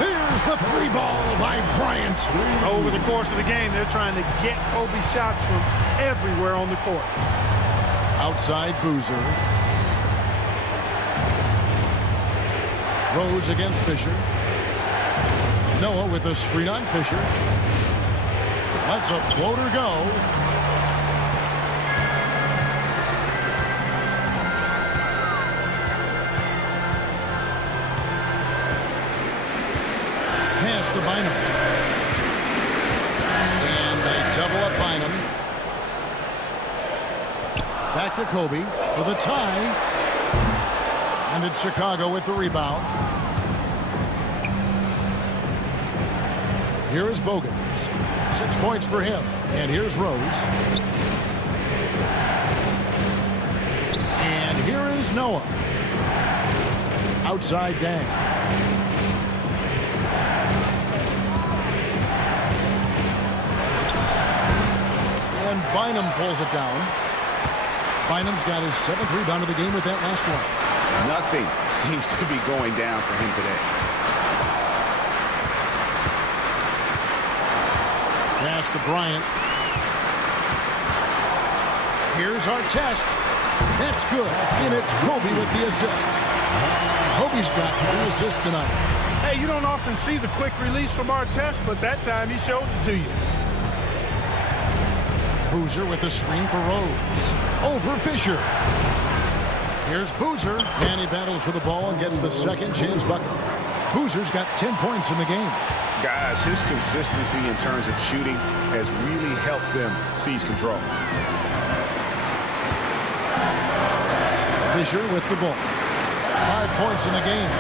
Here's the 3 ball by Bryant. Over the course of the game, they're trying to get Kobe shots from everywhere on the court. Outside Boozer. Rose against Fisher. Noah with a screen on Fisher. Lets a floater go. Pass to Bynum. And they double up Bynum. Back to Kobe for the tie. And it's Chicago with the rebound. Here is Bogans. 6 points for him. And here's Rose. And here is Noah. Outside Dang. And Bynum pulls it down. Bynum's got his 7th rebound of the game with that last one. Nothing seems to be going down for him today. Pass to Bryant. Here's our test. That's good. And it's Kobe with the assist. Kobe's got 3 assists tonight. Hey, you don't often see the quick release from Artest, but that time he showed it to you. Boozer with the screen for Rose. Over Fisher. Here's Boozer, and he battles for the ball and gets the second chance bucket. Boozer's got 10 points in the game. Guys, his consistency in terms of shooting has really helped them seize control. Fisher with the ball. 5 points in the game.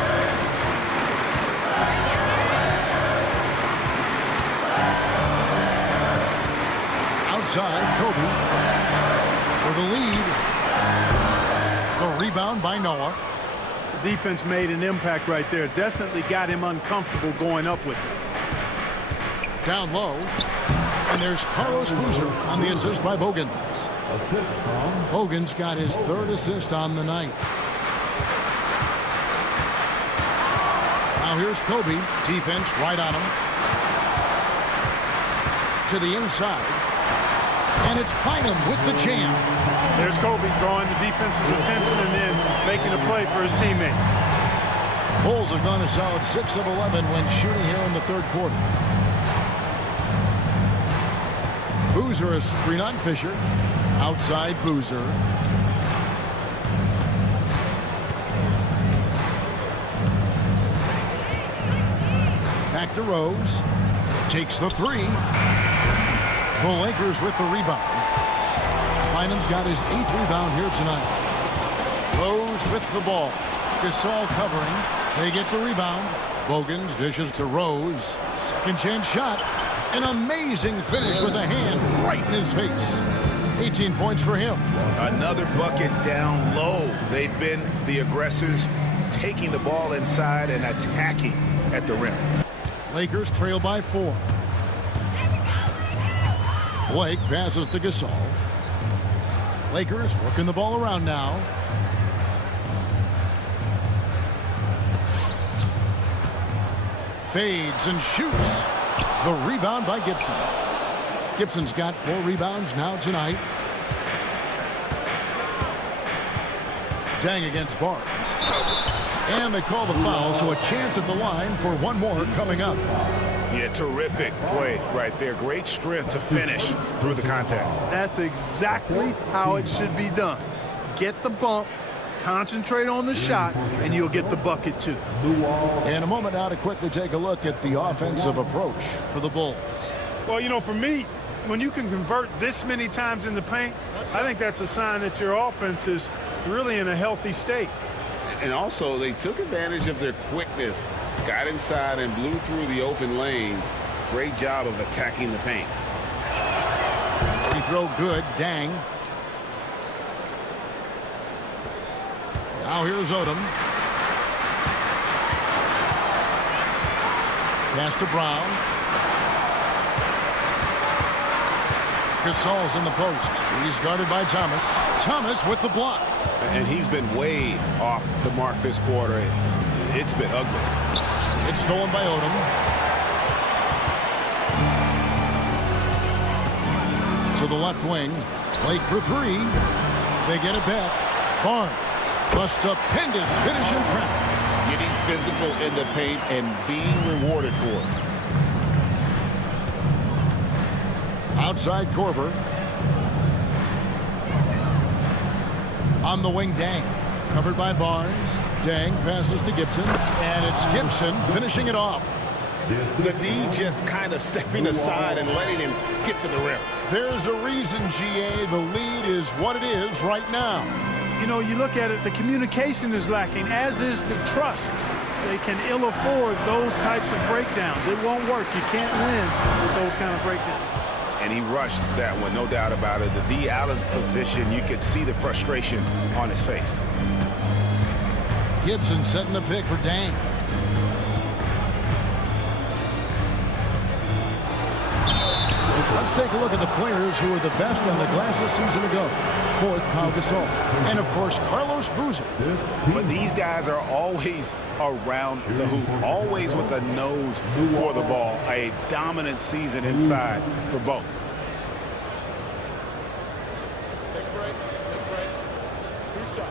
Outside, Kobe for the lead. The rebound by Noah. The defense made an impact right there. Definitely got him uncomfortable going up with it. Down low. And there's Carlos Boozer on the assist by Bogans. Hogan's got his 3rd assist on the night. Now here's Kobe. Defense right on him. To the inside. And it's Bynum with the jam. There's Kobe drawing the defense's attention and then making a play for his teammate. Bulls have gone a solid 6 of 11 when shooting here in the 3rd quarter. Boozer a screen on Fisher. Outside Boozer. Back to Rose. Takes the 3. The Lakers with the rebound. Bynum's got his 8th rebound here tonight. Rose with the ball. Gasol covering. They get the rebound. Bogans dishes to Rose. Second chance shot. An amazing finish with a hand right in his face. 18 points for him. Another bucket down low. They've been the aggressors, taking the ball inside and attacking at the rim. Lakers trail by 4. Blake passes to Gasol. Lakers working the ball around now. Fades and shoots. The rebound by Gibson. Gibson's got 4 rebounds now tonight. Dang against Barnes. And they call the foul, so a chance at the line for one more coming up. Yeah, terrific play right there. Great strength to finish through the contact. That's exactly how it should be done. Get the bump, concentrate on the shot, and you'll get the bucket too. In a moment now to quickly take a look at the offensive approach for the Bulls. Well, you know, for me, when you can convert this many times in the paint, I think that's a sign that your offense is really in a healthy state. And also, they took advantage of their quickness, got inside and blew through the open lanes. Great job of attacking the paint. Free throw good. Dang. Now here's Odom. Pass to Brown. Gasol's in the post. He's guarded by Thomas. Thomas with the block. And he's been way off the mark this quarter. It's been ugly. It's stolen by Odom. To the left wing. Blake for 3. They get it back. Barnes. A stupendous finish in traffic. Getting physical in the paint and being rewarded for it. Outside Korver. On the wing, Dang. Covered by Barnes. Dang passes to Gibson. And it's Gibson finishing it off. The D just kind of stepping aside and letting him get to the rim. There's a reason, GA, the lead is what it is right now. You know, you look at it, the communication is lacking, as is the trust. They can ill afford those types of breakdowns. It won't work. You can't win with those kind of breakdowns. And he rushed that one, no doubt about it. The D out of position, you could see the frustration on his face. Gibson setting the pick for Dang. Let's take a look at the players who were the best on the glass a season ago. Fourth, Pau Gasol. And, of course, Carlos Boozer. But these guys are always around the hoop, always with a nose for the ball. A dominant season inside for both. Take a break. Two shots.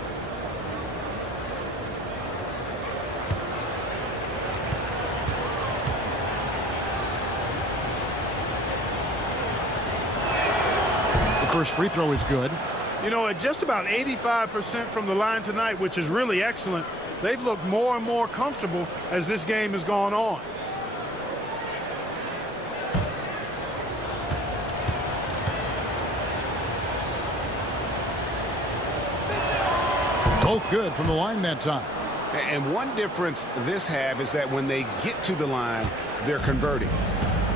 The first free throw is good. You know, at just about 85% from the line tonight, which is really excellent, they've looked more and more comfortable as this game has gone on. Both good from the line that time. And one difference this have is that when they get to the line, they're converting.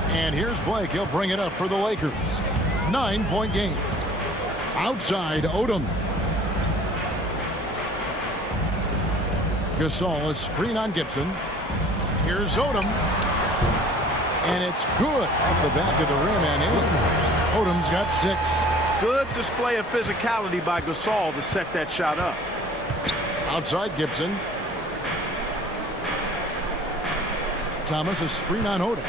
And here's Blake. He'll bring it up for the Lakers. 9-point game. Outside, Odom. Gasol, a screen on Gibson. Here's Odom. And it's good off the back of the rim and in. Odom's got 6. Good display of physicality by Gasol to set that shot up. Outside, Gibson. Thomas, a screen on Odom.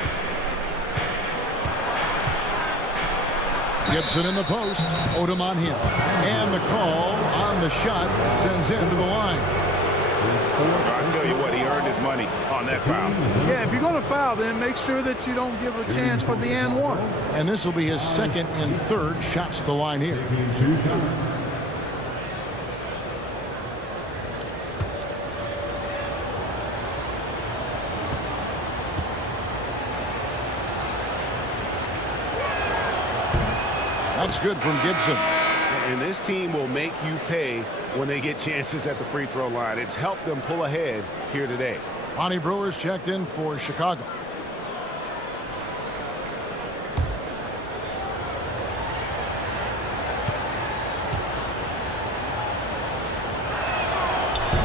Gibson in the post. Odom on him. And the call on the shot sends him to the line. I'll tell you what, he earned his money on that foul. Yeah, if you're going to foul, then make sure that you don't give a chance for the and one. And this will be his second and third shots at the line here. That's good from Gibson. And this team will make you pay when they get chances at the free throw line. It's helped them pull ahead here today. Lonnie Brewer's checked in for Chicago.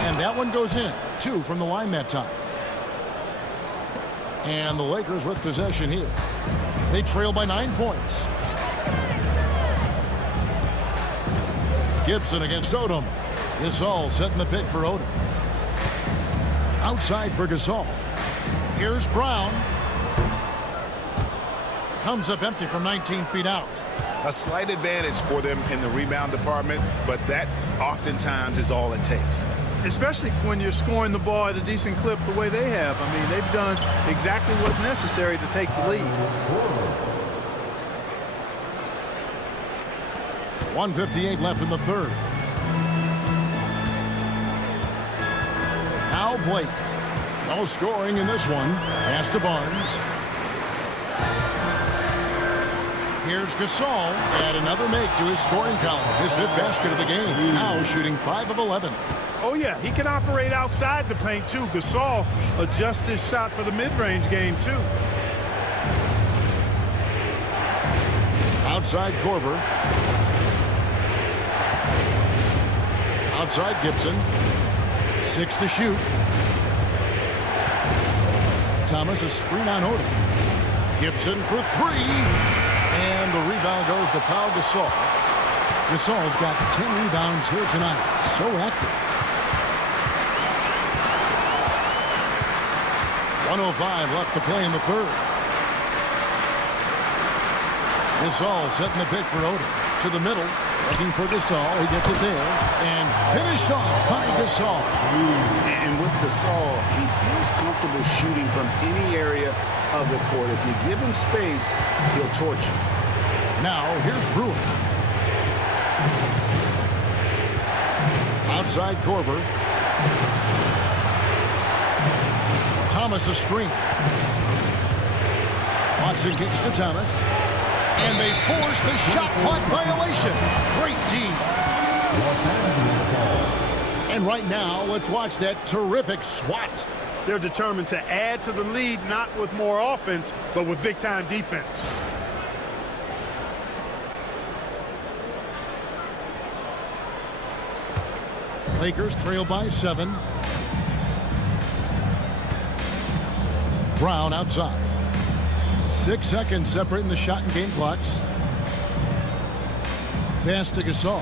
And that one goes in. 2 from the line that time. And the Lakers with possession here. They trail by 9 points. Gibson against Odom. Gasol setting the pick for Odom. Outside for Gasol. Here's Brown. Comes up empty from 19 feet out. A slight advantage for them in the rebound department, but that oftentimes is all it takes. Especially when you're scoring the ball at a decent clip the way they have. I mean, they've done exactly what's necessary to take the lead. 1:58 left in the third. Now Blake. No scoring in this one. Pass to Barnes. Here's Gasol. Add another make to his scoring column. His 5th basket of the game. Now shooting 5 of 11. Oh, yeah, he can operate outside the paint, too. Gasol adjusts his shot for the mid-range game, too. Outside Korver. Outside Gibson. 6 to shoot. Thomas, a screen on Odom. Gibson for 3. And the rebound goes to Pau Gasol. Gasol's got 10 rebounds here tonight. So active. 1:05 left to play in the third. Gasol setting the pick for Odom. To the middle. Looking for Gasol. He gets it there. And finished off by Gasol. And with Gasol, he feels comfortable shooting from any area of the court. If you give him space, he'll torch you. Now, here's Brewer. Outside Korver. Thomas a screen. Watson kicks to Thomas. And they force the shot clock violation. Great team. And right now, let's watch that terrific swat. They're determined to add to the lead, not with more offense, but with big-time defense. Lakers trail by 7. Brown outside. 6 seconds separating the shot and game clocks. Pass to Gasol.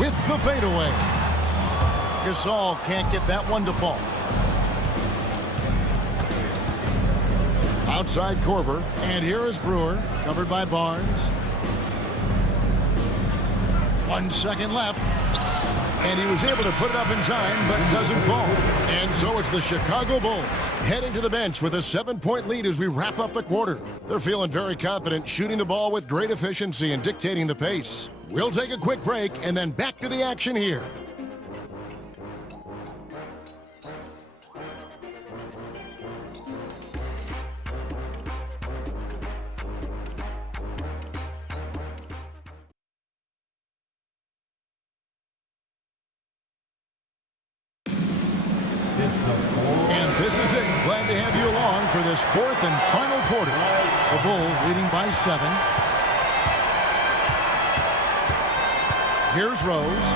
With the fadeaway. Gasol can't get that one to fall. Outside Korver. And here is Brewer, covered by Barnes. 1 second left. And he was able to put it up in time, but doesn't fall. And so it's the Chicago Bulls heading to the bench with a 7-point lead as we wrap up the quarter. They're feeling very confident, shooting the ball with great efficiency and dictating the pace. We'll take a quick break and then back to the action here. And this is it. Glad to have you along for this 4th and final quarter. The Bulls leading by 7. Here's Rose.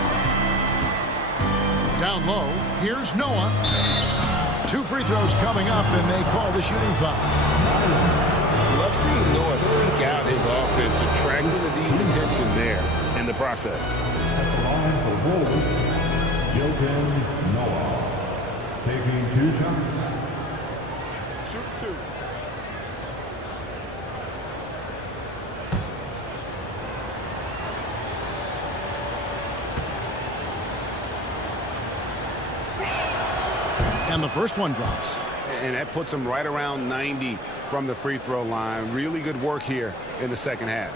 Down low. Here's Noah. 2 free throws coming up, and they call the shooting foul. Love seeing Noah seek out his offense, attracting the D's attention there in the process. At the line for Bulls, Joakim Noah. Taking 2 shots. Shoot 2. And the first one drops. And that puts him right around 90 from the free throw line. Really good work here in the second half.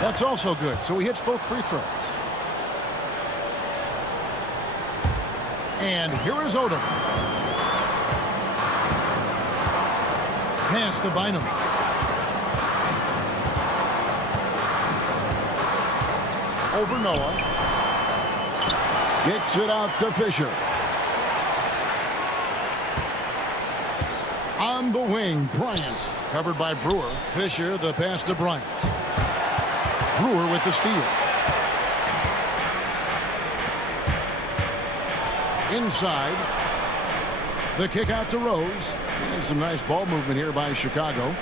That's also good. So he hits both free throws. And here is Odom. Pass to Bynum. Over Noah. Kicks it out to Fisher. On the wing, Bryant. Covered by Brewer. Fisher, the pass to Bryant. Brewer with the steal. Inside. The kick out to Rose. And some nice ball movement here by Chicago.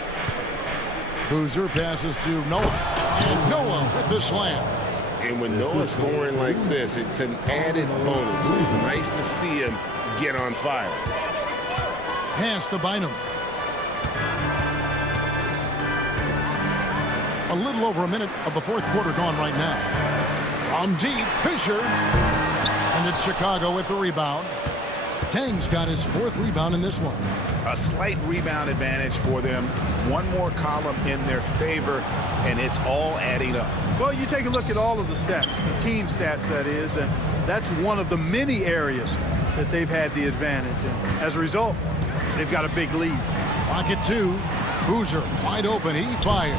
Boozer passes to Noah. And Noah with the slam. And when Noah's scoring like this, it's an added bonus. It's nice to see him get on fire. Pass to Bynum. A little over a minute of the 4th quarter gone right now. On deep, Fisher. And it's Chicago with the rebound. Tang's got his 4th rebound in this one. A slight rebound advantage for them. One more column in their favor, and it's all adding up. Well, you take a look at all of the stats, the team stats, that is, and that's one of the many areas that they've had the advantage. And as a result, they've got a big lead. Pocket 2. Boozer wide open. He fires.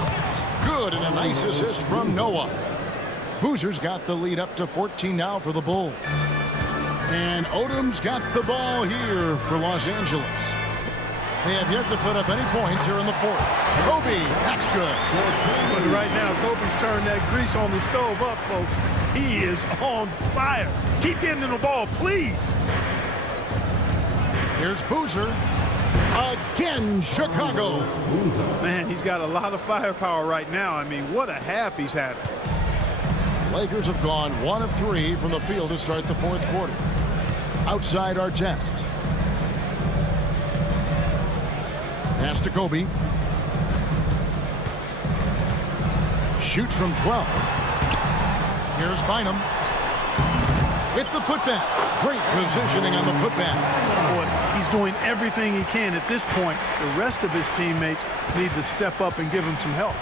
Good, and a nice assist from Noah. Boozer's got the lead up to 14 now for the Bulls. And Odom's got the ball here for Los Angeles. They have yet to put up any points here in the 4th. Kobe, that's good. But right now, Kobe's turned that grease on the stove up, folks. He is on fire. Keep getting him the ball, please. Here's Boozer. Again, Chicago. Man, he's got a lot of firepower right now. I mean, what a half he's had. Lakers have gone 1 of 3 from the field to start the 4th quarter. Outside our test. Pass to Kobe. Shoots from 12. Here's Bynum. With the putback. Great positioning on the putback. Boy, he's doing everything he can at this point. The rest of his teammates need to step up and give him some help.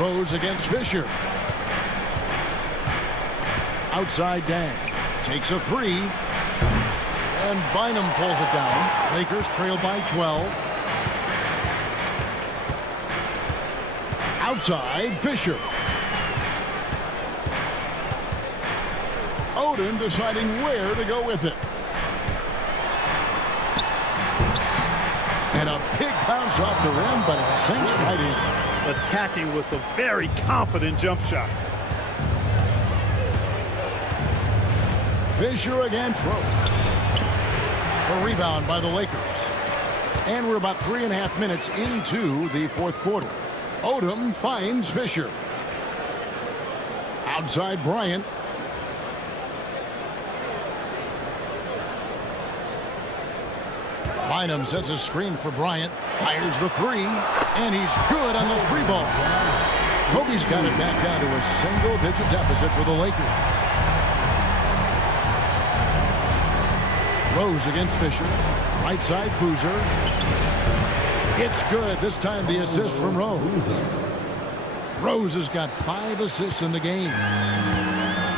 Rose against Fisher. Outside Dang. Takes a 3. And Bynum pulls it down. Lakers trail by 12. Outside Fisher. Odom deciding where to go with it. And a big bounce off the rim, but it sinks right in. Attacking with a very confident jump shot. Fisher against Rose. A rebound by the Lakers. And we're about 3.5 minutes into the fourth quarter. Odom finds Fisher. Outside Bryant. Bynum sets a screen for Bryant. Fires the three. And he's good on the three ball. Kobe's got it back down to a single-digit deficit for the Lakers. Rose against Fisher. Right side, Boozer. It's good. This time the assist from Rose. Rose has got 5 assists in the game.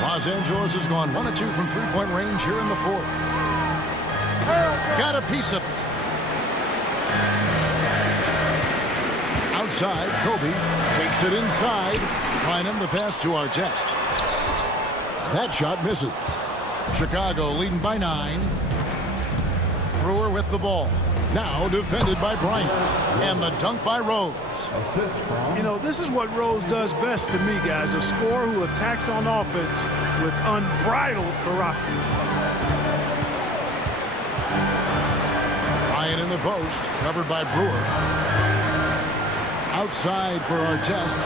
Los Angeles has gone 1 of 2 from three-point range here in the fourth. Got a piece of it. Outside, Kobe takes it inside. Bynum the pass to Artest. That shot misses. Chicago leading by 9. Brewer with the ball. Now defended by Bryant. And the dunk by Rose. You know, this is what Rose does best to me, guys. A scorer who attacks on offense with unbridled ferocity. Bryant in the post. Covered by Brewer. Outside for Artest.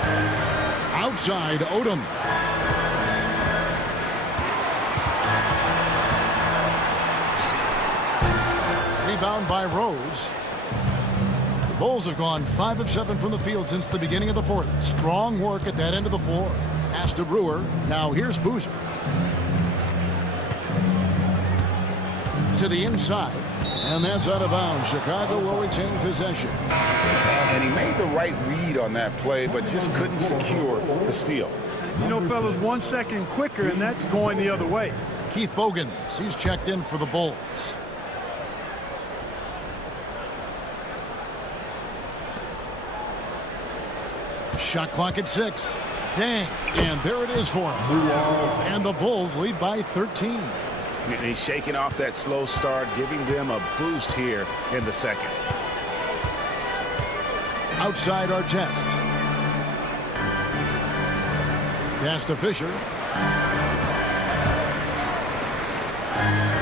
Outside Odom. Rebound by Rose. The Bulls have gone 5 of 7 from the field since the beginning of the fourth. Strong work at that end of the floor. Pass to Brewer. Now here's Boozer. To the inside. And that's out of bounds. Chicago will retain possession. And he made the right read on that play, but just couldn't secure the steal. You know, fellas, 1 second quicker, and that's going the other way. Keith Bogans, he's checked in for the Bulls. Shot clock at 6. Dang. And there it is for him. And the Bulls lead by 13. And he's shaking off that slow start, giving them a boost here in the second. Outside Artest. Pass to Fisher.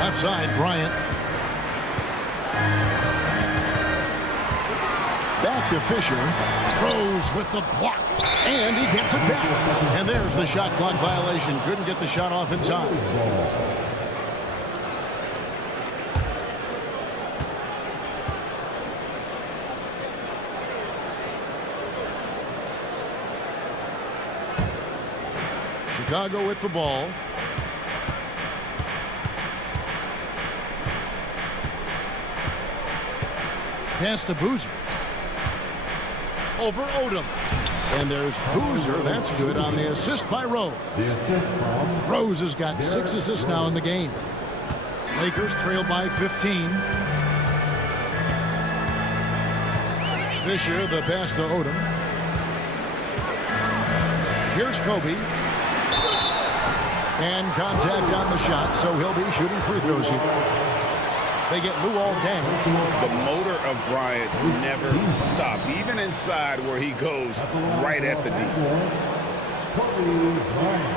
Left side, Bryant. Back to Fisher. Rose with the block. And he gets it back. And there's the shot clock violation. Couldn't get the shot off in time. Chicago with the ball. Pass to Boozer. Over Odom. And there's Boozer. That's good on the assist by Rose. Rose has got 6 assists now in the game. Lakers trail by 15. Fisher, the pass to Odom. Here's Kobe. And contact on the shot, so he'll be shooting free throws here. They get Luol Deng. The motor of Bryant never stops, even inside where he goes right at the D. Kobe Bryant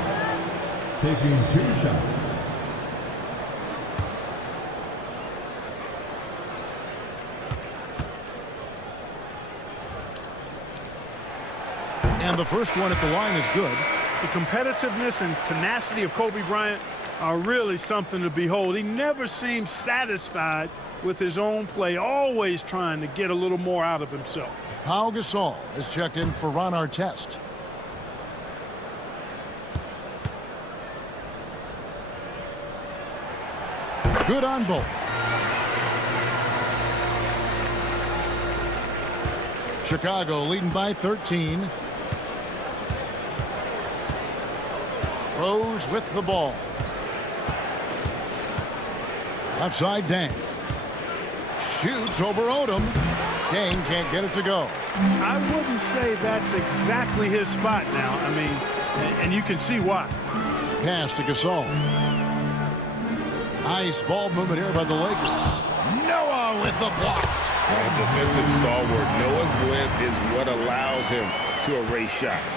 taking 2 shots. And the first one at the line is good. The competitiveness and tenacity of Kobe Bryant are really something to behold. He never seems satisfied with his own play, always trying to get a little more out of himself. Pau Gasol has checked in for Ron Artest. Good on both. Chicago leading by 13. Rose with the ball. Left side, Deng. Shoots over Odom. Deng can't get it to go. I wouldn't say that's exactly his spot now. I mean, and you can see why. Pass to Gasol. Nice ball movement here by the Lakers. Noah with the block. And defensive stalwart. Noah's length is what allows him to erase shots.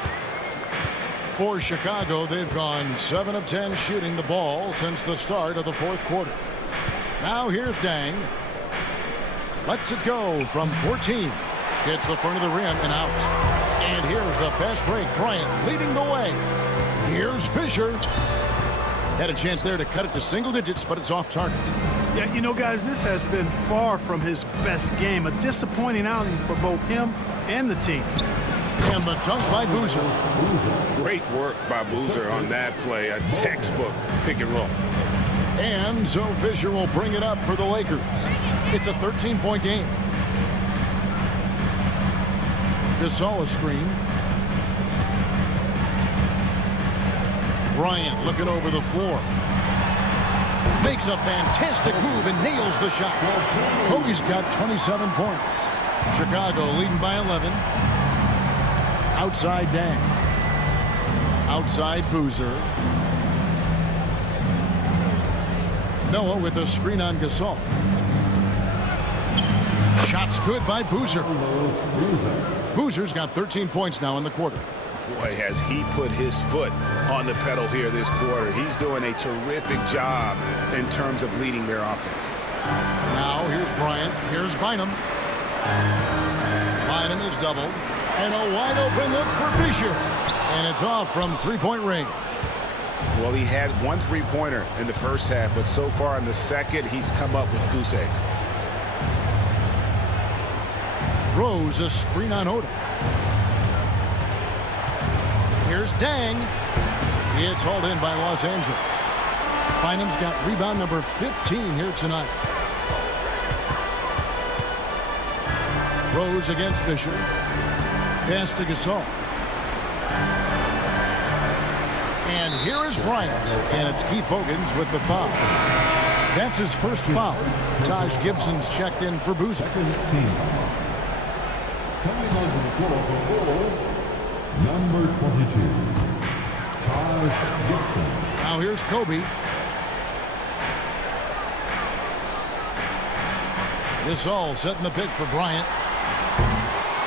For Chicago, they've gone 7 of 10 shooting the ball since the start of the fourth quarter. Now here's Dang. Lets it go from 14. Hits the front of the rim and out. And here's the fast break. Bryant leading the way. Here's Fisher. Had a chance there to cut it to single digits, but it's off target. Yeah, you know, guys, this has been far from his best game. A disappointing outing for both him and the team. And the dunk by Boozer. Great work by Boozer on that play. A textbook pick and roll. And so Fisher will bring it up for the Lakers. It's a 13-point game. Gasol a screen. Bryant looking over the floor. Makes a fantastic move and nails the shot. Kobe's got 27 points. Chicago leading by 11. Outside Dang. Outside Boozer. Noah with a screen on Gasol. Shots good by Boozer. Boozer's got 13 points now in the quarter. Boy, has he put his foot on the pedal here this quarter. He's doing a terrific job in terms of leading their offense. Now here's Bryant. Here's Bynum. Bynum is doubled. And a wide open look for Fisher. And it's off from three-point range. Well, he had one three-pointer in the first half, but so far in the second, he's come up with goose eggs. Rose a screen on Odom. Here's Dang. It's hauled in by Los Angeles. Bynum's got rebound number 15 here tonight. Rose against Fisher. Pass to Gasol. And here is Bryant. And it's Keith Bogans with the foul. That's his first foul. Taj Gibson's checked in for Boozer. Coming onto the floor for Bulls, number 22, Taj Gibson. Now here's Kobe. Gasol setting the pick for Bryant.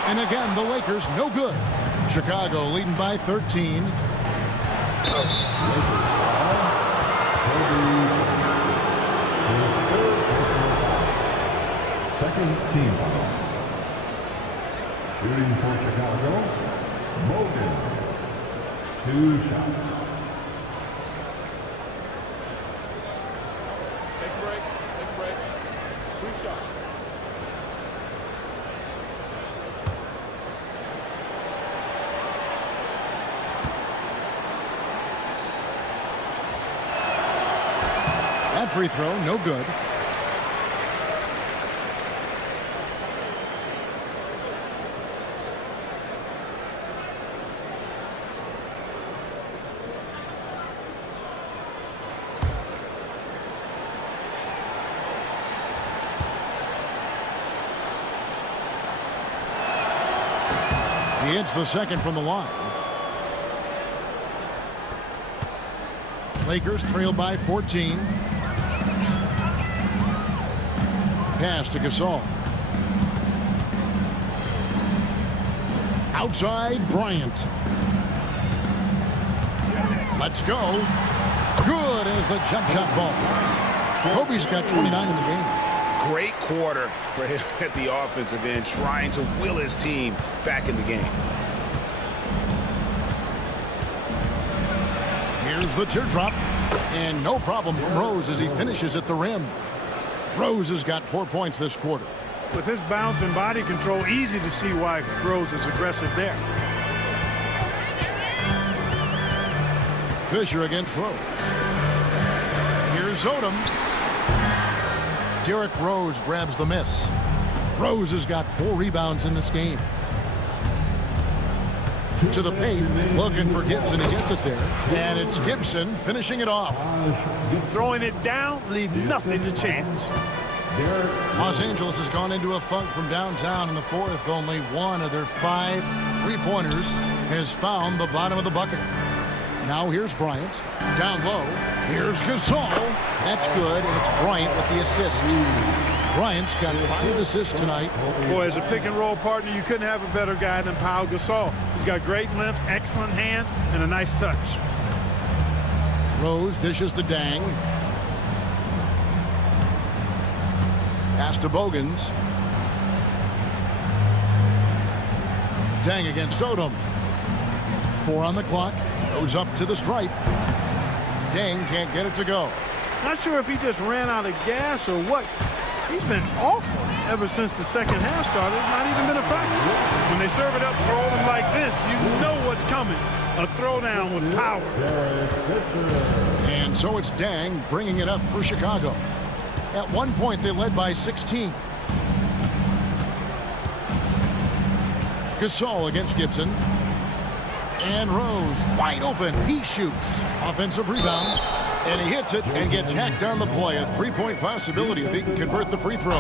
And again, the Lakers no good. Chicago leading by 13. Second team foul. Shooting for Chicago, Bogan. 2 shots. Take a break. 2 shots. That free throw, no good. He hits the second from the line. Lakers trail by 14. Pass to Gasol. Outside Bryant. Let's go. Good as the jump shot falls. Kobe's got 29 in the game. Great quarter for him at the offensive end, trying to will his team back in the game. Here's the teardrop. And no problem from Rose as he finishes at the rim. Rose has got 4 points this quarter. With his bounce and body control, easy to see why Rose is aggressive there. Fisher against Rose. Here's Odom. Derrick Rose grabs the miss. Rose has got 4 rebounds in this game. To the paint, looking for Gibson. He gets it there. And it's Gibson finishing it off. Throwing it down, leave nothing to chance. Los Angeles has gone into a funk from downtown in the fourth. Only one of their 5 three-pointers has found the bottom of the bucket. Now here's Bryant. Down low. Here's Gasol. That's good, and it's Bryant with the assist. Bryant's got 5 assists tonight. Boy, as a pick-and-roll partner, you couldn't have a better guy than Pau Gasol. He's got great length, excellent hands, and a nice touch. Rose dishes to Dang. Pass to Bogans. Dang against Odom. 4 on the clock. Goes up to the stripe. Dang can't get it to go. Not sure if he just ran out of gas or what. He's been awful ever since the second half started. Not even been effective. When they serve it up for Odom like this, you know what's coming. A throwdown with power. And so it's Dang bringing it up for Chicago. At one point, they led by 16. Gasol against Gibson. And Rose wide open. He shoots. Offensive rebound. And he hits it and gets hacked on the play. A 3-point possibility if he can convert the free throw.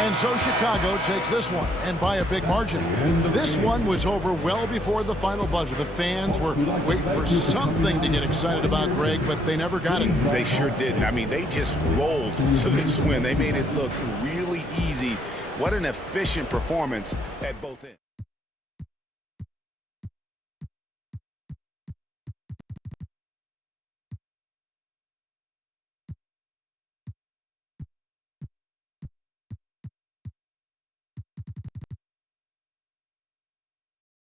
And so Chicago takes this one, and by a big margin. This one was over well before the final buzzer. The fans were waiting for something to get excited about, Greg, but they never got it. They sure didn't. I mean, they just rolled to this win. They made it look really easy. What an efficient performance at both ends.